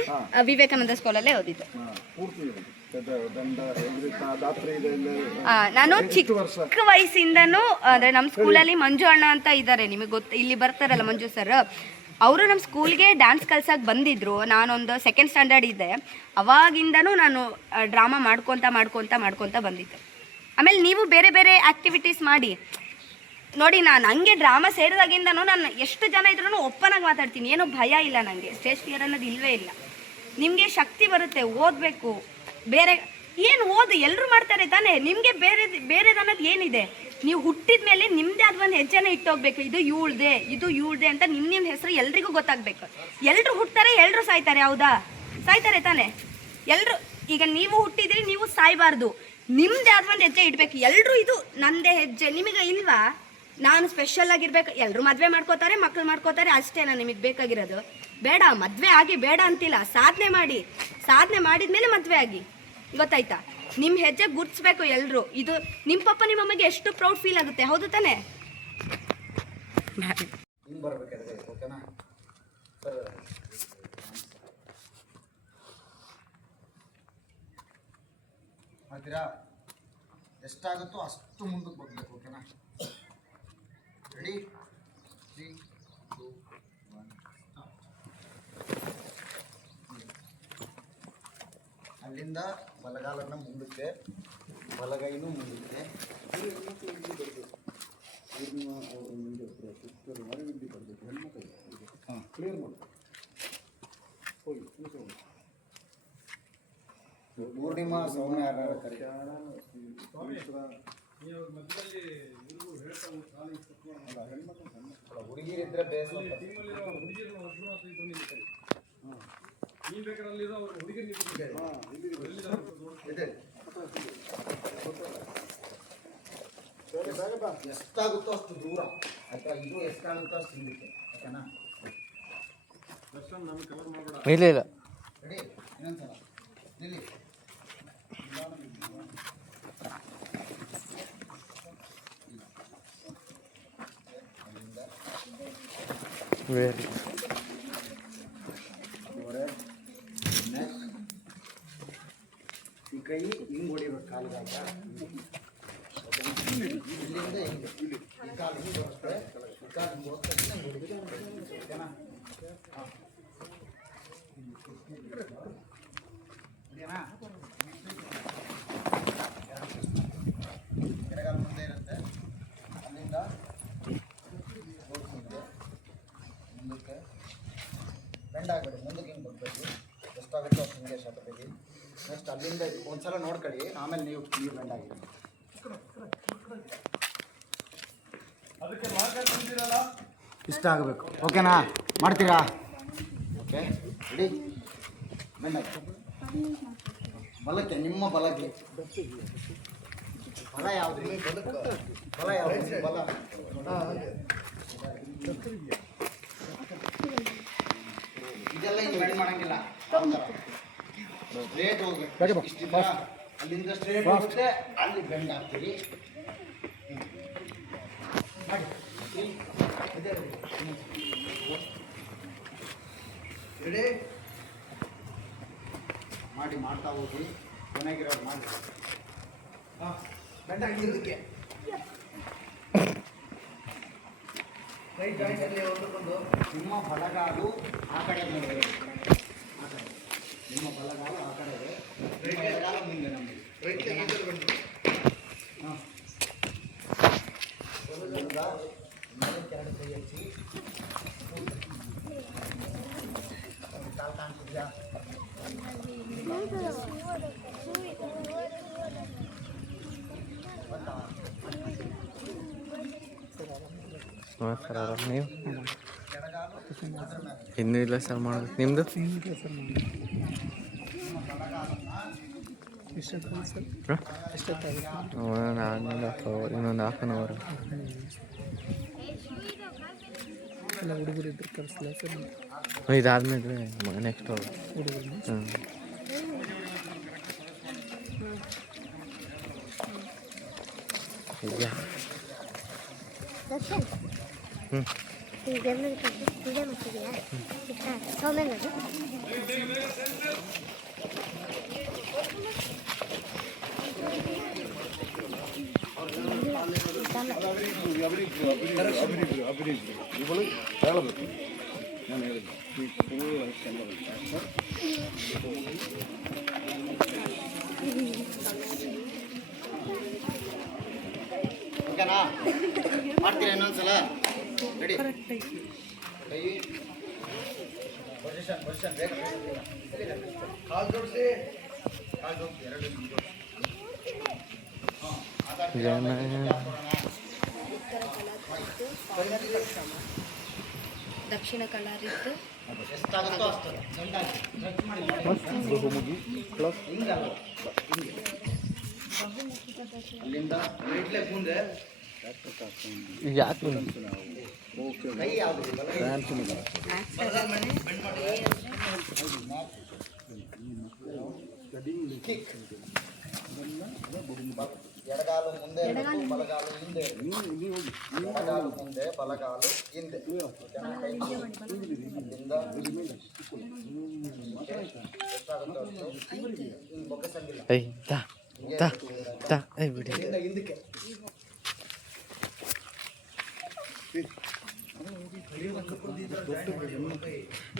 ವಿವೇಕಾನಂದ ಸ್ಕೂಲಲ್ಲೇ ಓದಿದ್ದು. ನಾನು ಚಿಕ್ಕ ವಯಸ್ಸಿಂದನೂ ಅಂದರೆ ನಮ್ಮ ಸ್ಕೂಲಲ್ಲಿ ಮಂಜು ಅಣ್ಣ ಅಂತ ಇದ್ದಾರೆ, ನಿಮಗೆ ಗೊತ್ತು, ಇಲ್ಲಿ ಬರ್ತಾರಲ್ಲ ಮಂಜು ಸರ್, ಅವರು ನಮ್ಮ ಸ್ಕೂಲ್ಗೆ ಡ್ಯಾನ್ಸ್ ಕಲ್ಸಕ್ಕೆ ಬಂದಿದ್ದರು. ನಾನೊಂದು 2nd ಸ್ಟ್ಯಾಂಡರ್ಡ್ ಇದ್ದೆ. ಅವಾಗಿಂದನೂ ನಾನು ಡ್ರಾಮಾ ಮಾಡ್ಕೊತ ಬಂದಿದ್ದೆ. ಆಮೇಲೆ ನೀವು ಬೇರೆ ಬೇರೆ ಆ್ಯಕ್ಟಿವಿಟೀಸ್ ಮಾಡಿ ನೋಡಿ. ನಾನು ಹಂಗೆ ಡ್ರಾಮಾ ಸೇರಿದಾಗಿಂದನೂ ನಾನು ಎಷ್ಟು ಜನ ಇದ್ರೂ ಓಪನಾಗಿ ಮಾತಾಡ್ತೀನಿ, ಏನೋ ಭಯ ಇಲ್ಲ ನನಗೆ. ಸ್ಟೇಜ್ ಫಿಯರ್ ಅನ್ನೋದು ಇಲ್ಲವೇ ಇಲ್ಲ. ನಿಮಗೆ ಶಕ್ತಿ ಬರುತ್ತೆ, ಓದಬೇಕು. ಬೇರೆ ಏನು ಓದು, ಎಲ್ಲರೂ ಮಾಡ್ತಾರೆ ತಾನೇ. ನಿಮಗೆ ಬೇರೆದನ್ನೋದು ಏನಿದೆ? ನೀವು ಹುಟ್ಟಿದ ಮೇಲೆ ನಿಮ್ಮದೇ ಆದ ಒಂದು ಹೆಜ್ಜೆನ ಇಟ್ಟೋಗ್ಬೇಕು. ಇದು ಇವಳ್ದೆ ಅಂತ ನಿಮ್ಮ ಹೆಸರು ಎಲ್ರಿಗೂ ಗೊತ್ತಾಗಬೇಕು. ಎಲ್ಲರೂ ಹುಟ್ತಾರೆ, ಎಲ್ಲರೂ ಸಾಯ್ತಾರೆ, ಹೌದಾ? ಸಾಯ್ತಾರೆ ತಾನೇ ಎಲ್ಲರೂ. ಈಗ ನೀವು ಹುಟ್ಟಿದ್ರಿ, ನೀವು ಸಾಯಬಾರ್ದು. ನಿಮ್ಮದೇ ಆದ ಒಂದು ಹೆಜ್ಜೆ ಇಡಬೇಕು. ಎಲ್ಲರೂ ಇದು ನಂದೇ ಹೆಜ್ಜೆ, ನಿಮಗೆ ಇಲ್ವಾ? ನಾನು ಸ್ಪೆಷಲ್ ಆಗಿರ್ಬೇಕು, ಎಲ್ಲರೂ ಮದುವೆ ಮಾಡ್ಕೋತಾರೆ, ಮಕ್ಳು ಮಾಡ್ಕೋತಾರೆ, ಅಷ್ಟೇನಾ ನಿಮಗೆ ಬೇಕಾಗಿರೋದು? ಬೇಡ, ಮದುವೆ ಆಗಿ ಬೇಡ ಅಂತಿಲ್ಲ, ಸಾಧನೆ ಮಾಡಿದ್ಮೇಲೆ ಮದುವೆ ಆಗಿ, ಗೊತ್ತಾಯ್ತಾ? ನಿಮ್ಮ ಹೆಜ್ಜೆ ಗುರ್ತಿಸ್ಬೇಕು ಎಲ್ಲರೂ. ಇದು ನಿಮ್ಮ ಪಪ್ಪ ನಿಮ್ಮ ಅಮ್ಮಗೆ ಎಷ್ಟು ಪ್ರೌಡ್ ಫೀಲ್ ಆಗುತ್ತೆ, ಹೌದು ತಾನೇ? ಹಿಂಗೆ ಬರ್ಬೇಕಾದ್ರೆ ಓಕೆನಾ ಸರ್? ಮಾಡ್ತೀರಾ? ಎಷ್ಟಾಗುತ್ತೋ ಅಷ್ಟು ಮುಂದಕ್ಕೆ ಬರಬೇಕು, ಓಕೆನಾ? ರೆಡಿ? 3, 2, 1 ಅಲ್ಲಿಂದ ಬಲಗಾಲನ್ನ ಮುಂದಕ್ಕೆ, ಬಲಗೈನೂ ಮುಂದಕ್ಕೆ. ಕ್ಲಿಯರ್ ಮಾಡಿ. ಪೂರ್ಣಿಮಾ ಸೌಮ್ಯ ಯಾರು ಕರೆ ಹುಡುಗಿರಿದ್ರೆ ಬೇಸ್ ಎಷ್ಟಾಗುತ್ತೋ ಅಷ್ಟು ದೂರ, ಅಥವಾ ಇದು ಎಷ್ಟಾಗುತ್ತೋ ಅಷ್ಟು ಹಿಂದಕ್ಕೆ, ಓಕೆನಾ? ಇಲ್ಲ ರೆಡಿ? ಇನ್ನೊಂದ್ಸಲ ಇಲ್ಲಿ ವೆರಿ ಈ ಕೈ ಹಿಂಗೆ ಹೊಡಿಬೇಕು ಕಾಲಿಗಾಗ, ಇಲ್ಲಿಂದ ಹಿಂಗೆ ಈ ಕಾಲು ಹಿಂಗೆ ಬರುತ್ತೆ, ಈ ಕಾಲು ಹಿಂಗೆ ಹೋಗ್ತದೆ, ಹಿಂಗೆ ಹೊಡಿಬೇಕು, ಓಕೆನಾ? ಹಾಂ ಓಕೆನಾ? ಎಡಗಾಲ ಮುಂದೆ ಇರುತ್ತೆ, ಅಲ್ಲಿಂದ ಮುಂದಕ್ಕೆ ಬೆಂಡ್ ಆಗಬೇಡಿ, ಮುಂದಕ್ಕೆ ಹಿಂಗೆ ಬರಬೇಕು, ಎಷ್ಟಾಗುತ್ತೋ ಅಷ್ಟು ಹಿಂಗೆ ಶಾಪ ತೆಗಿ. ನೆಕ್ಸ್ಟ್ ಅಲ್ಲಿಂದ ಒಂದ್ಸಲ ನೋಡ್ಕೊಳ್ಳಿ, ಆಮೇಲೆ ನೀವು ಬೆಂಡ್ ಆಗಿದೆ. ಇಷ್ಟ ಆಗಬೇಕು, ಓಕೆನಾ? ಮಾಡ್ತೀರಾ? Okay ready? ಬೆಂಡ್ ಆಯ್ತು. ಬಲಕ್ಕೆ, ನಿಮ್ಮ ಬಲಕ್ಕೆ ಬಲ ಯಾವುದು? ಬಲ ಯಾವುದು? ಬಲ ಇದೆಲ್ಲ ಹಿಂಗೆ ಬೆಂಡ್ ಮಾಡಂಗಿಲ್ಲ, ಸ್ಟ್ರೇಟ್ ಹೋಗ್ಬೇಕು. ಇಷ್ಟಿಲ್ಲ, ಅಲ್ಲಿಂದ ಸ್ಟ್ರೇಟ್ ಹೋಗುತ್ತೆ, ಅಲ್ಲಿ ಬೆಂಡ್ ಆಗ್ತೀರಿ. ರೆಡಿ? ಮಾಡಿ, ಮಾಡ್ತಾ ಹೋಗಿ, ಕೊನೆಗಿರೋದು ಮಾಡಿ. ಹಾಂ, ಬೆಂಡ್ ಆಗಿದ್ದಕ್ಕೆ ರೈಟ್ ಜಾಯಿಂಟಲ್ಲಿ ಹೊಂದಿಕೊಂಡು ನಿಮ್ಮ ಬಲಗಾಲು ಆ ಕಡೆ ನೋಡಿದೆ, ಆ ಕಡೆ ನಿಮ್ಮ ಬಲಗಾಲು ಆ ಕಡೆ ಇದೆ, ಬಲಗಾಲ ಮುಂದೆ ನಮಗೆ. ಹಾಂ, ಎರಡು ಕೈ ಹಚ್ಚಿ ಕಾಲು ಕಾಣ್ತಿದ್ಯಾ? ಸರ್ ಆರಾಮ ನೀವು? ಇನ್ನೂ ಇಲ್ಲ ಸರ್, ಮಾಡ್ಬೇಕು. ನಿಮ್ಮದು ಇನ್ನೊಂದು ಹಾಫ್ ಆನ್ ಅವರ್. ಇದಾದ್ಮೇಲೆ ನೆಕ್ಸ್ಟ್ ಹ್ಞೂ ಇದೆಯಾ? ಓಕೆನಾ? ಮಾಡ್ತೀರಾ ಇನ್ನೊಂದ್ಸಲ? ರೆಡಿ? ಕೈ ಪೊಸಿಷನ್ ಬೇಗ, ಕಾಲು ಜೋಡಿಸಿ, ಕಾಲು ಜೋಡಿಸಿ, ಎರಡು ದಕ್ಷಿಣ ಕಲಾರಿತ್ತು ಎಷ್ಟಾಗುತ್ತೋ ಅಷ್ಟು ಅಲ್ಲಿಂದ ರೈಟ್ ಲೆಗ್ ಮುಂದೆ, ಯಾಕೆ ಕೈ ಯಾವುದು ಕಿಕ್. ಎಡಗಾಲು ಮುಂದೆ ಇರಬೇಕು, ಬಲಗಾಲು ಹಿಂದೆ ಇರಬೇಕು. ಎಡಗಾಲು ಮುಂದೆ, ಬಲಗಾಲು ಹಿಂದೆ. ಅಲ್ಲಿಂದ ಎಷ್ಟಾಗುತ್ತೋ ಅಷ್ಟು. ಹಿಂಗೆ ಬೊಕ್ಕಸಂಗಿಲ್ಲ. ಐ ತಾ ತಾ ತಾ ಐ ಬಿಡಿ. ಇಲ್ಲಿಂದ ಹಿಂದಕ್ಕೆ.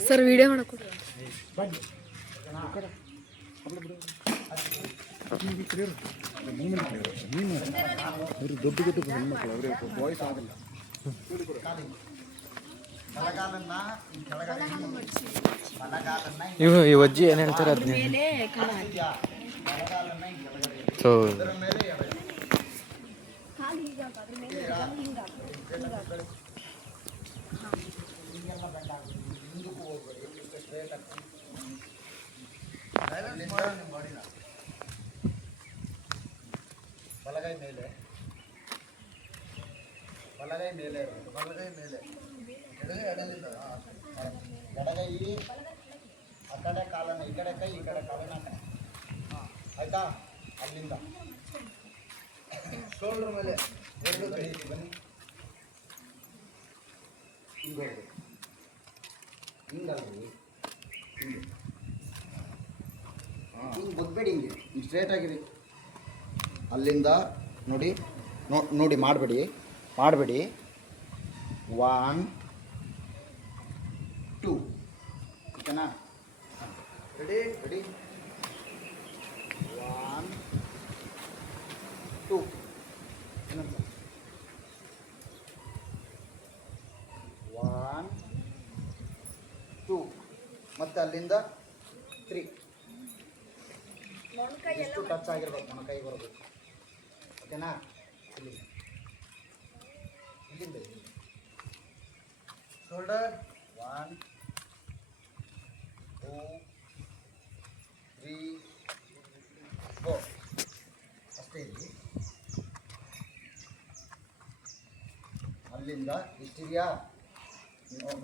ಸರ್ ವಿಡಿಯೋ ಮಾಡಕ್ಕೆ ದೊಡ್ಡ ದೊಡ್ಡ ಹೆಣ್ಮಕ್ಳು ಅವರೇ ವಾಯ್ಸ್ ಆಗಲ್ಲ. ಬಲಗಾಲನ್ನ ಈ ಕೆಳಗಡೆ ಬಲಗಾಲನ್ನ ಈ ಅಜ್ಜಿ ಏನು ಹೇಳ್ತಾರೆ ಅದನ್ನ ಬಲಗಾಲನ್ನ ಈ ಕೆಳಗಡೆ ಸೊ ಇದರ ಮೇಲೆ ಎಡ. ಹಿಂಗೆಲ್ಲ ಬೆಂಡ್ ಆಗುತ್ತೆ. ಹಿಂದಕ್ಕೂ ಹೋಗ್ಬೇಡಿ, ಇಷ್ಟು ಸ್ಟ್ರೇಟ್ ಆಗ್ತದೆ. ಬಲಗೈ ಮೇಲೆ, ಬಲಗೈ ಮೇಲೆ ಇರಬೇಕು. ಬಲಗೈ ಮೇಲೆ, ಎಡಗೈ ಎಡಲಿಂದ. ಎಡಗೈ ಆ ಕಡೆ ಕಾಲನ್ನ ಈ ಕಡೆ ಕೈ, ಈ ಕಡೆ ಕಾಲನ್ನ ಆ ಕಡೆ. ಆಯ್ತಾ? ಅಲ್ಲಿಂದ ಶೋಲ್ಡರ್ ಮೇಲೆ ಎರಡು ಕೈ ಇಟ್ಟು ಬನ್ನಿ. ಹಿಂಗೆ ಹೋಗ್ಬೇಕು. ಹಿಂಗಲ್ರಿ, ಹಿಂಗೆ ಹಿಂಗೆ ಬಗ್ಬೇಡಿ. ಹಿಂಗೆ ಹಿಂಗೆ ಸ್ಟ್ರೇಟ್ ಆಗಿರಿ. ಅಲ್ಲಿಂದ ನೋಡಿ ನೋಡಿ ಮಾಡಬೇಡಿ 1 2 ಓಕೆನಾ? ರೆಡಿ 1 2 ಇನ್ನೊಂದು 1 2 ಮತ್ತೆ ಅಲ್ಲಿಂದ 3. ಇಷ್ಟು ಟಚ್ ಆಗಿರ್ಬೇಕು, ಮೊಣಕೈ ಬರಬೇಕು. ಓಕೆನಾ? ಇಲ್ಲಿಂದ ಶೋಲ್ಡರ್ 1 2 3 4 ಅಷ್ಟೇ ಇರಲಿ. ಅಲ್ಲಿಂದ ಇಷ್ಟಿದೆಯಾ?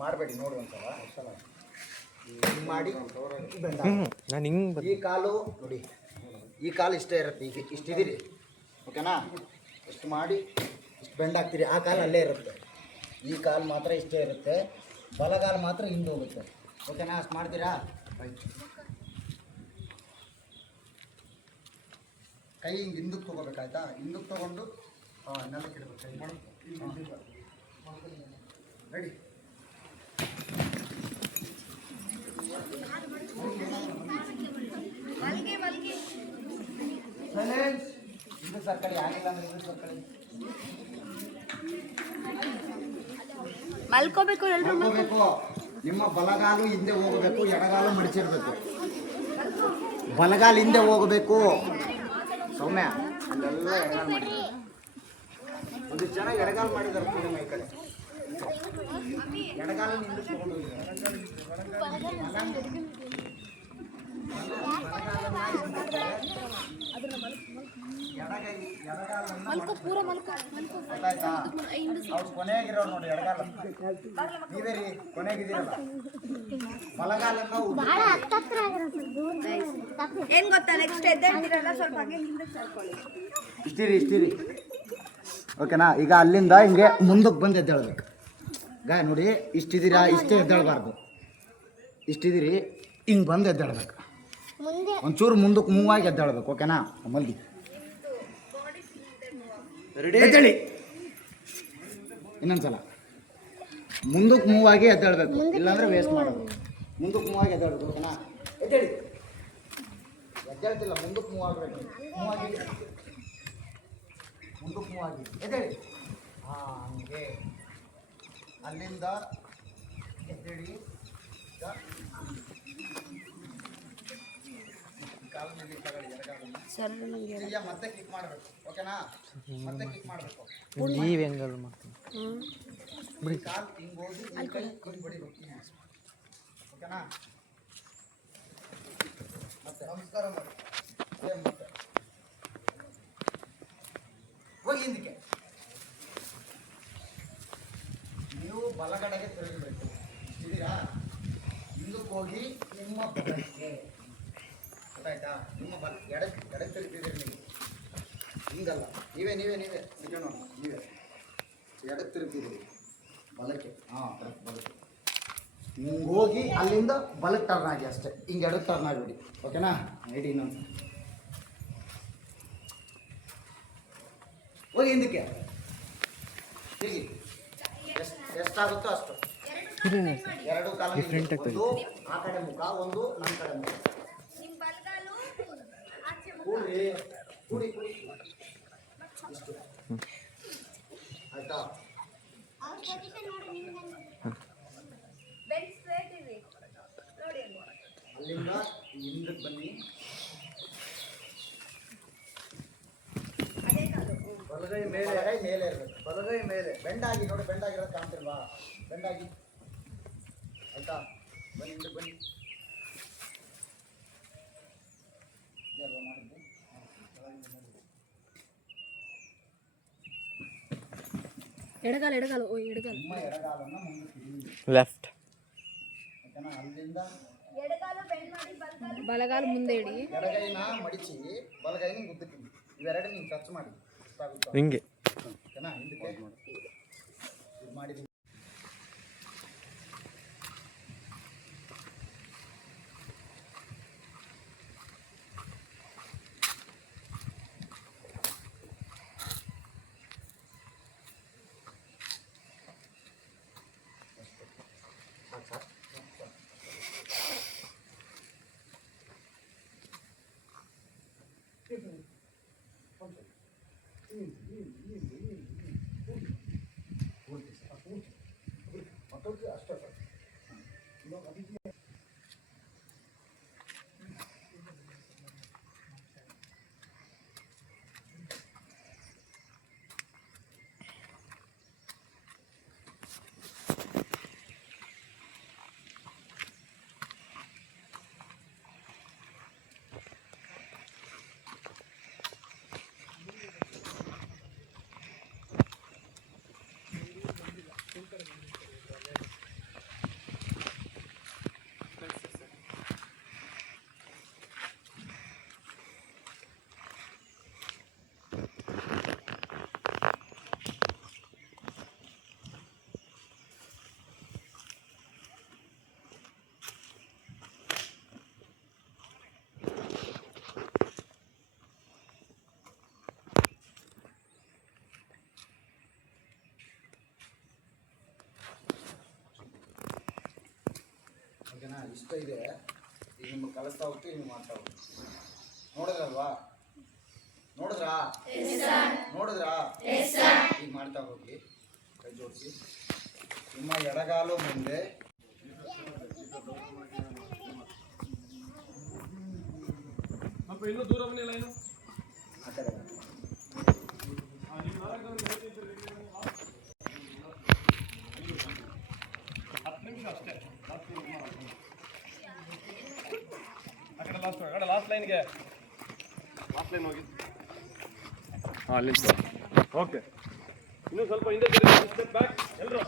ಮಾಡಬೇಡಿ, ನೋಡಿ ಒಂದ್ಸಲ ಎಷ್ಟಲ್ಲ ಹಿಂಗೆ ಮಾಡಿ ಬೆಂಡ. ನಾನು ಹಿಂಗೆ ಈ ಕಾಲು ನೋಡಿ, ಈ ಕಾಲು ಇಷ್ಟೇ ಇರುತ್ತೆ. ಈಗ ಇಷ್ಟಿದ್ದೀರಿ, ಓಕೆನಾ? ಇಷ್ಟು ಮಾಡಿ ಇಷ್ಟು ಬೆಂಡ್ ಹಾಕ್ತೀರಿ. ಆ ಕಾಲು ಅಲ್ಲೇ ಇರುತ್ತೆ. ಈ ಕಾಲು ಮಾತ್ರ ಇಷ್ಟೇ ಇರುತ್ತೆ, ಬಲಗಾಲು ಮಾತ್ರ ಹಿಂದೆ ಹೋಗುತ್ತೆ. ಓಕೆನಾ? ಅಷ್ಟು ಮಾಡ್ತೀರಾ? ರೈಟ್. ಕೈ ಹಿಂಗೆ ಹಿಂದಕ್ಕೆ ತೊಗೋಬೇಕಾಯ್ತಾ? ಹಿಂದಕ್ಕೆ ತೊಗೊಂಡು ನೆಲಕ್ಕೆ ಇಡಬೇಕು. ಕೈ ರೆಡಿ. ಸೈಲೆನ್ಸ್. ಇದು ಸರ್ಕಳಿ ಆಗಿಲ್ಲ ಅಂದ್ರೆ ಇದು ಸರ್ಕಳಿ. ಮಲ್ಕೋಬೇಕು ಎಲ್ರು. ಮಲ್ಕೋಬೇಕು. ನಿಮ್ಮ ಬಲಗಾಲು ಹಿಂದೆ ಹೋಗಬೇಕು, ಎಡಗಾಲು ಮಡಿಚಿರ್ಬೇಕು. ಬಲಗಾಲು ಹಿಂದೆ ಹೋಗಬೇಕು. ಸೌಮ್ಯ ಅಲ್ಲೆಲ್ಲ ಎಡಗಾಲು ಮಾಡಿ. ಒಂದಿಷ್ಟು ಜನ ಎಡಗಾಲು ಮಾಡಿದ್ದಾರೆ ನಮ್ಮ ಈ ಕಡೆ. ಎಡಗಾಲು ಹಿಂದೆ ತಗೊಂಡು ಹೋಗಿ. ಅವ್ರು ಕೊನೆಯಾಗಿರೋರು ನೋಡಿ ಎಡಗಾಲ. ನೀವೇ ರೀ ಕೊನೆಯಾಗಿದ್ದೀರಲ್ಲ. ಬಲಗಾಲನ್ನ ಏನ್ ಗೊತ್ತಾ, ನೆಕ್ಸ್ಟ್ ಎದ್ದೇಳ್ತಿರಲ್ಲ ಸ್ವಲ್ಪ ಹಂಗೆ ಹಿಂದೆ ಸರ್ಕೊಳ್ಳಿ. ಇಷ್ಟಿರಿ. ಓಕೆನಾ? ಈಗ ಅಲ್ಲಿಂದ ಹಿಂಗೆ ಮುಂದಕ್ಕೆ ಬಂದು ಎದ್ದೇಳ್ಬೇಕು. ನೋಡಿ ಇಷ್ಟಿದ್ದೀರಾ, ಇಷ್ಟೇ ಎದ್ದೇಳಬಾರ್ದು. ಇಷ್ಟಿದ್ದೀರಿ, ಹಿಂಗೆ ಬಂದು ಎದ್ದೇಳ್ಬೇಕು. ಒಂಚೂರು ಮುಂದಕ್ಕೆ ಮೂವ್ ಆಗಿ ಎದ್ದೇಳ್ಬೇಕು. ಓಕೆನಾ? ಮಲ್ಗಿ ಎದ್ದೇಳಿ. ಇನ್ನೊಂದ್ಸಲ ಮುಂದಕ್ಕೆ ಮೂವ್ ಆಗಿ ಎದ್ದೇಳ್ಬೇಕು, ಇಲ್ಲಾಂದ್ರೆ ವೇಸ್ಟ್ ಮಾಡೋದು. ಮುಂದಕ್ಕೆ ಮೂವ್ ಆಗಿ ಎದ್ದೇಳ್ಬೇಕು. ಓಕೆನಾ? ಎದ್ದೇಳಿ. ಎದ್ದೇಳ್ತಿಲ್ಲ, ಮುಂದಕ್ಕೆ ಮೂವ್ ಆಗಬೇಕು. ಮುಂದಕ್ಕೆ ಮೂವ್ ಆಗಿ ಎದ್ದೇಳಿ. ಹಂಗೆ ಅಲ್ಲಿಂದ ಎದ್ದೇಳಿ. ಮತ್ತೆ ಕ್ಲಿಕ್ ಮಾಡಬೇಕು. ಓಕೆನಾ? ಮತ್ತೆ ಕ್ಲಿಕ್ ಮಾಡಬೇಕು. ನೀವು ಹೆಂಗಲ್ಲ ಮಾಡ್ತೀನಿ ಕಾಲು ಹಿಂಗೆ ಹೋಗಿ ಈ ಕೈ ಹಿಂಗೆ ಬಡಿಬೇಕು. ಓಕೆನಾ? ಮತ್ತೆ ನಮಸ್ಕಾರ ಮಾಡಿ. ಸೇಮ್ ಮತ್ತೆ ಹೋಗಿ ಹಿಂದಕ್ಕೆ. ಬಲಗಡೆಗೆ ತಿರುಗಬೇಕು. ಇದ್ದೀರಾ? ಹಿಂದಕ್ಕೆ ಹೋಗಿ ನಿಮ್ಮ ಬಲಕ್ಕೆ, ಗೊತ್ತಾಯ್ತಾ? ನಿಮ್ಮ ಎಡ ತಿರುಗ್ತಿದ್ದೀರಿ ನೀವು, ಹಿಂಗಲ್ಲ. ನೀವೇ ನಿಜ ನೀವೇ ಎಡಕ್ಕೆ ತಿರುಗ್ತಿದ್ದೀರಿ, ಬಲಕ್ಕೆ. ಹಾಂ, ಕರೆಕ್ಟ್, ಬಲಕ್ಕೆ. ಹಿಂಗೆ ಹೋಗಿ ಅಲ್ಲಿಂದ ಬಲಕ್ಕೆ ಟರ್ನ್ ಆಗಿ ಅಷ್ಟೇ, ಹಿಂಗೆ ಎಡಕ್ಕೆ ಟರ್ನ್ ಆಗಿಬಿಡಿ. ಓಕೆನಾ? ಇಡಿ ಇನ್ನೊಂದು ಹೋಗಿ ಹಿಂದಕ್ಕೆ ಹೀಗೆ ಎಷ್ಟಾಗುತ್ತೋ ಅಷ್ಟು. ಎರಡು ಕಾಲ ಒಂದು ಆ ಕಡೆ ಮುಖ, ಒಂದು ನನ್ನ ಕಡೆ ಮುಖ. ನಿಮ್ಮ ಬಲಗಾಲು ಆಚೆ ಮುಖ. ಕೂಡಿ ಇಷ್ಟು ಆಯ್ತಾ? ಬೆಂಚ್ ಸ್ಟ್ರೇಟ್ ಇದೆ ನೋಡಿ ಅಲ್ಲಿ. ಅಲ್ಲಿಂದ ಹಿಂದಕ್ಕೆ ಬನ್ನಿ. ಅದೇ ಕಾಲು. ಬಲಗೈ ಮೇಲೆ ಇರಬೇಕು, ಬಲಗೈ ಮೇಲೆ ಬೆಂಡಾಗಿ ನೋಡಿ, ಬೆಂಡಾಗಿರೋದು ಕಾಣ್ತಿಲ್ವಾ? ಬೆಂಡಾಗಿ, ಆಯ್ತಾ? ಬನ್ನಿ ಹಿಂದಕ್ಕೆ ಬನ್ನಿ. ಎಡಗಾಲು ಓ ಎಡಗಾಲು. ನಿಮ್ಮ ಎಡಗಾಲನ್ನು ಮುಂದಕ್ಕೆ ಇಡಿ. ಲೆಫ್ಟ್. ಓಕೆನಾ? ಅಲ್ಲಿಂದ ಎಡಗಾಲು ಬೆಂಡ್ ಮಾಡಿ ಬಲಗಾಲು ಬಲಗಾಲು ಮುಂದೆ ಇಡಿ. ಎಡಗೈನ ಮಡಿಚಿ ಬಲಗೈನ ಉದ್ದಕ್ಕೆ ಇಡಿ. ಇವೆರಡು ನೀವು ಟಚ್ ಮಾಡಿ ಸಾಗುತ್ತಾ? ಹಿಂಗೆ. ಓಕೆನಾ? ಹಿಂದಕ್ಕೆ ಇದು ಮಾಡಿದ್ದೀನಿ. ಅಷ್ಟೇ ಸರ್. ಓಕೆನಾ? ಇಷ್ಟ ಇದೆ. ಈಗ ನಿಮ್ಗೆ ಕಲಿಸ್ತಾ ಹೋಗ್ತೀವಿ, ನೀವು ಮಾಡ್ತಾ ಹೋಗಿ. ನೋಡಿದ್ರಾ? ಈಗ ಮಾಡ್ತಾ ಹೋಗಿ. ಕೈ ಜೋಡಿಸಿ. ನಿಮ್ಮ ಎಡಗಾಲು ಮುಂದೆ, ಇನ್ನೂ ದೂರ ಬನ್ನಿಲ್ಲ ಏನು ಆ ಕಡೆ ಲಾಸ್ಟ್ ಲೈನ್ಗೆ ಲಾಸ್ಟ್ ಲೈನ್ ಹೋಗಿ. ಹಾಂ ಅಲ್ಲಿ ಓಕೆ. ಇನ್ನೂ ಸ್ವಲ್ಪ ಹಿಂದೆ ಬ್ಯಾಕ್ ಎಲ್ಲರೂ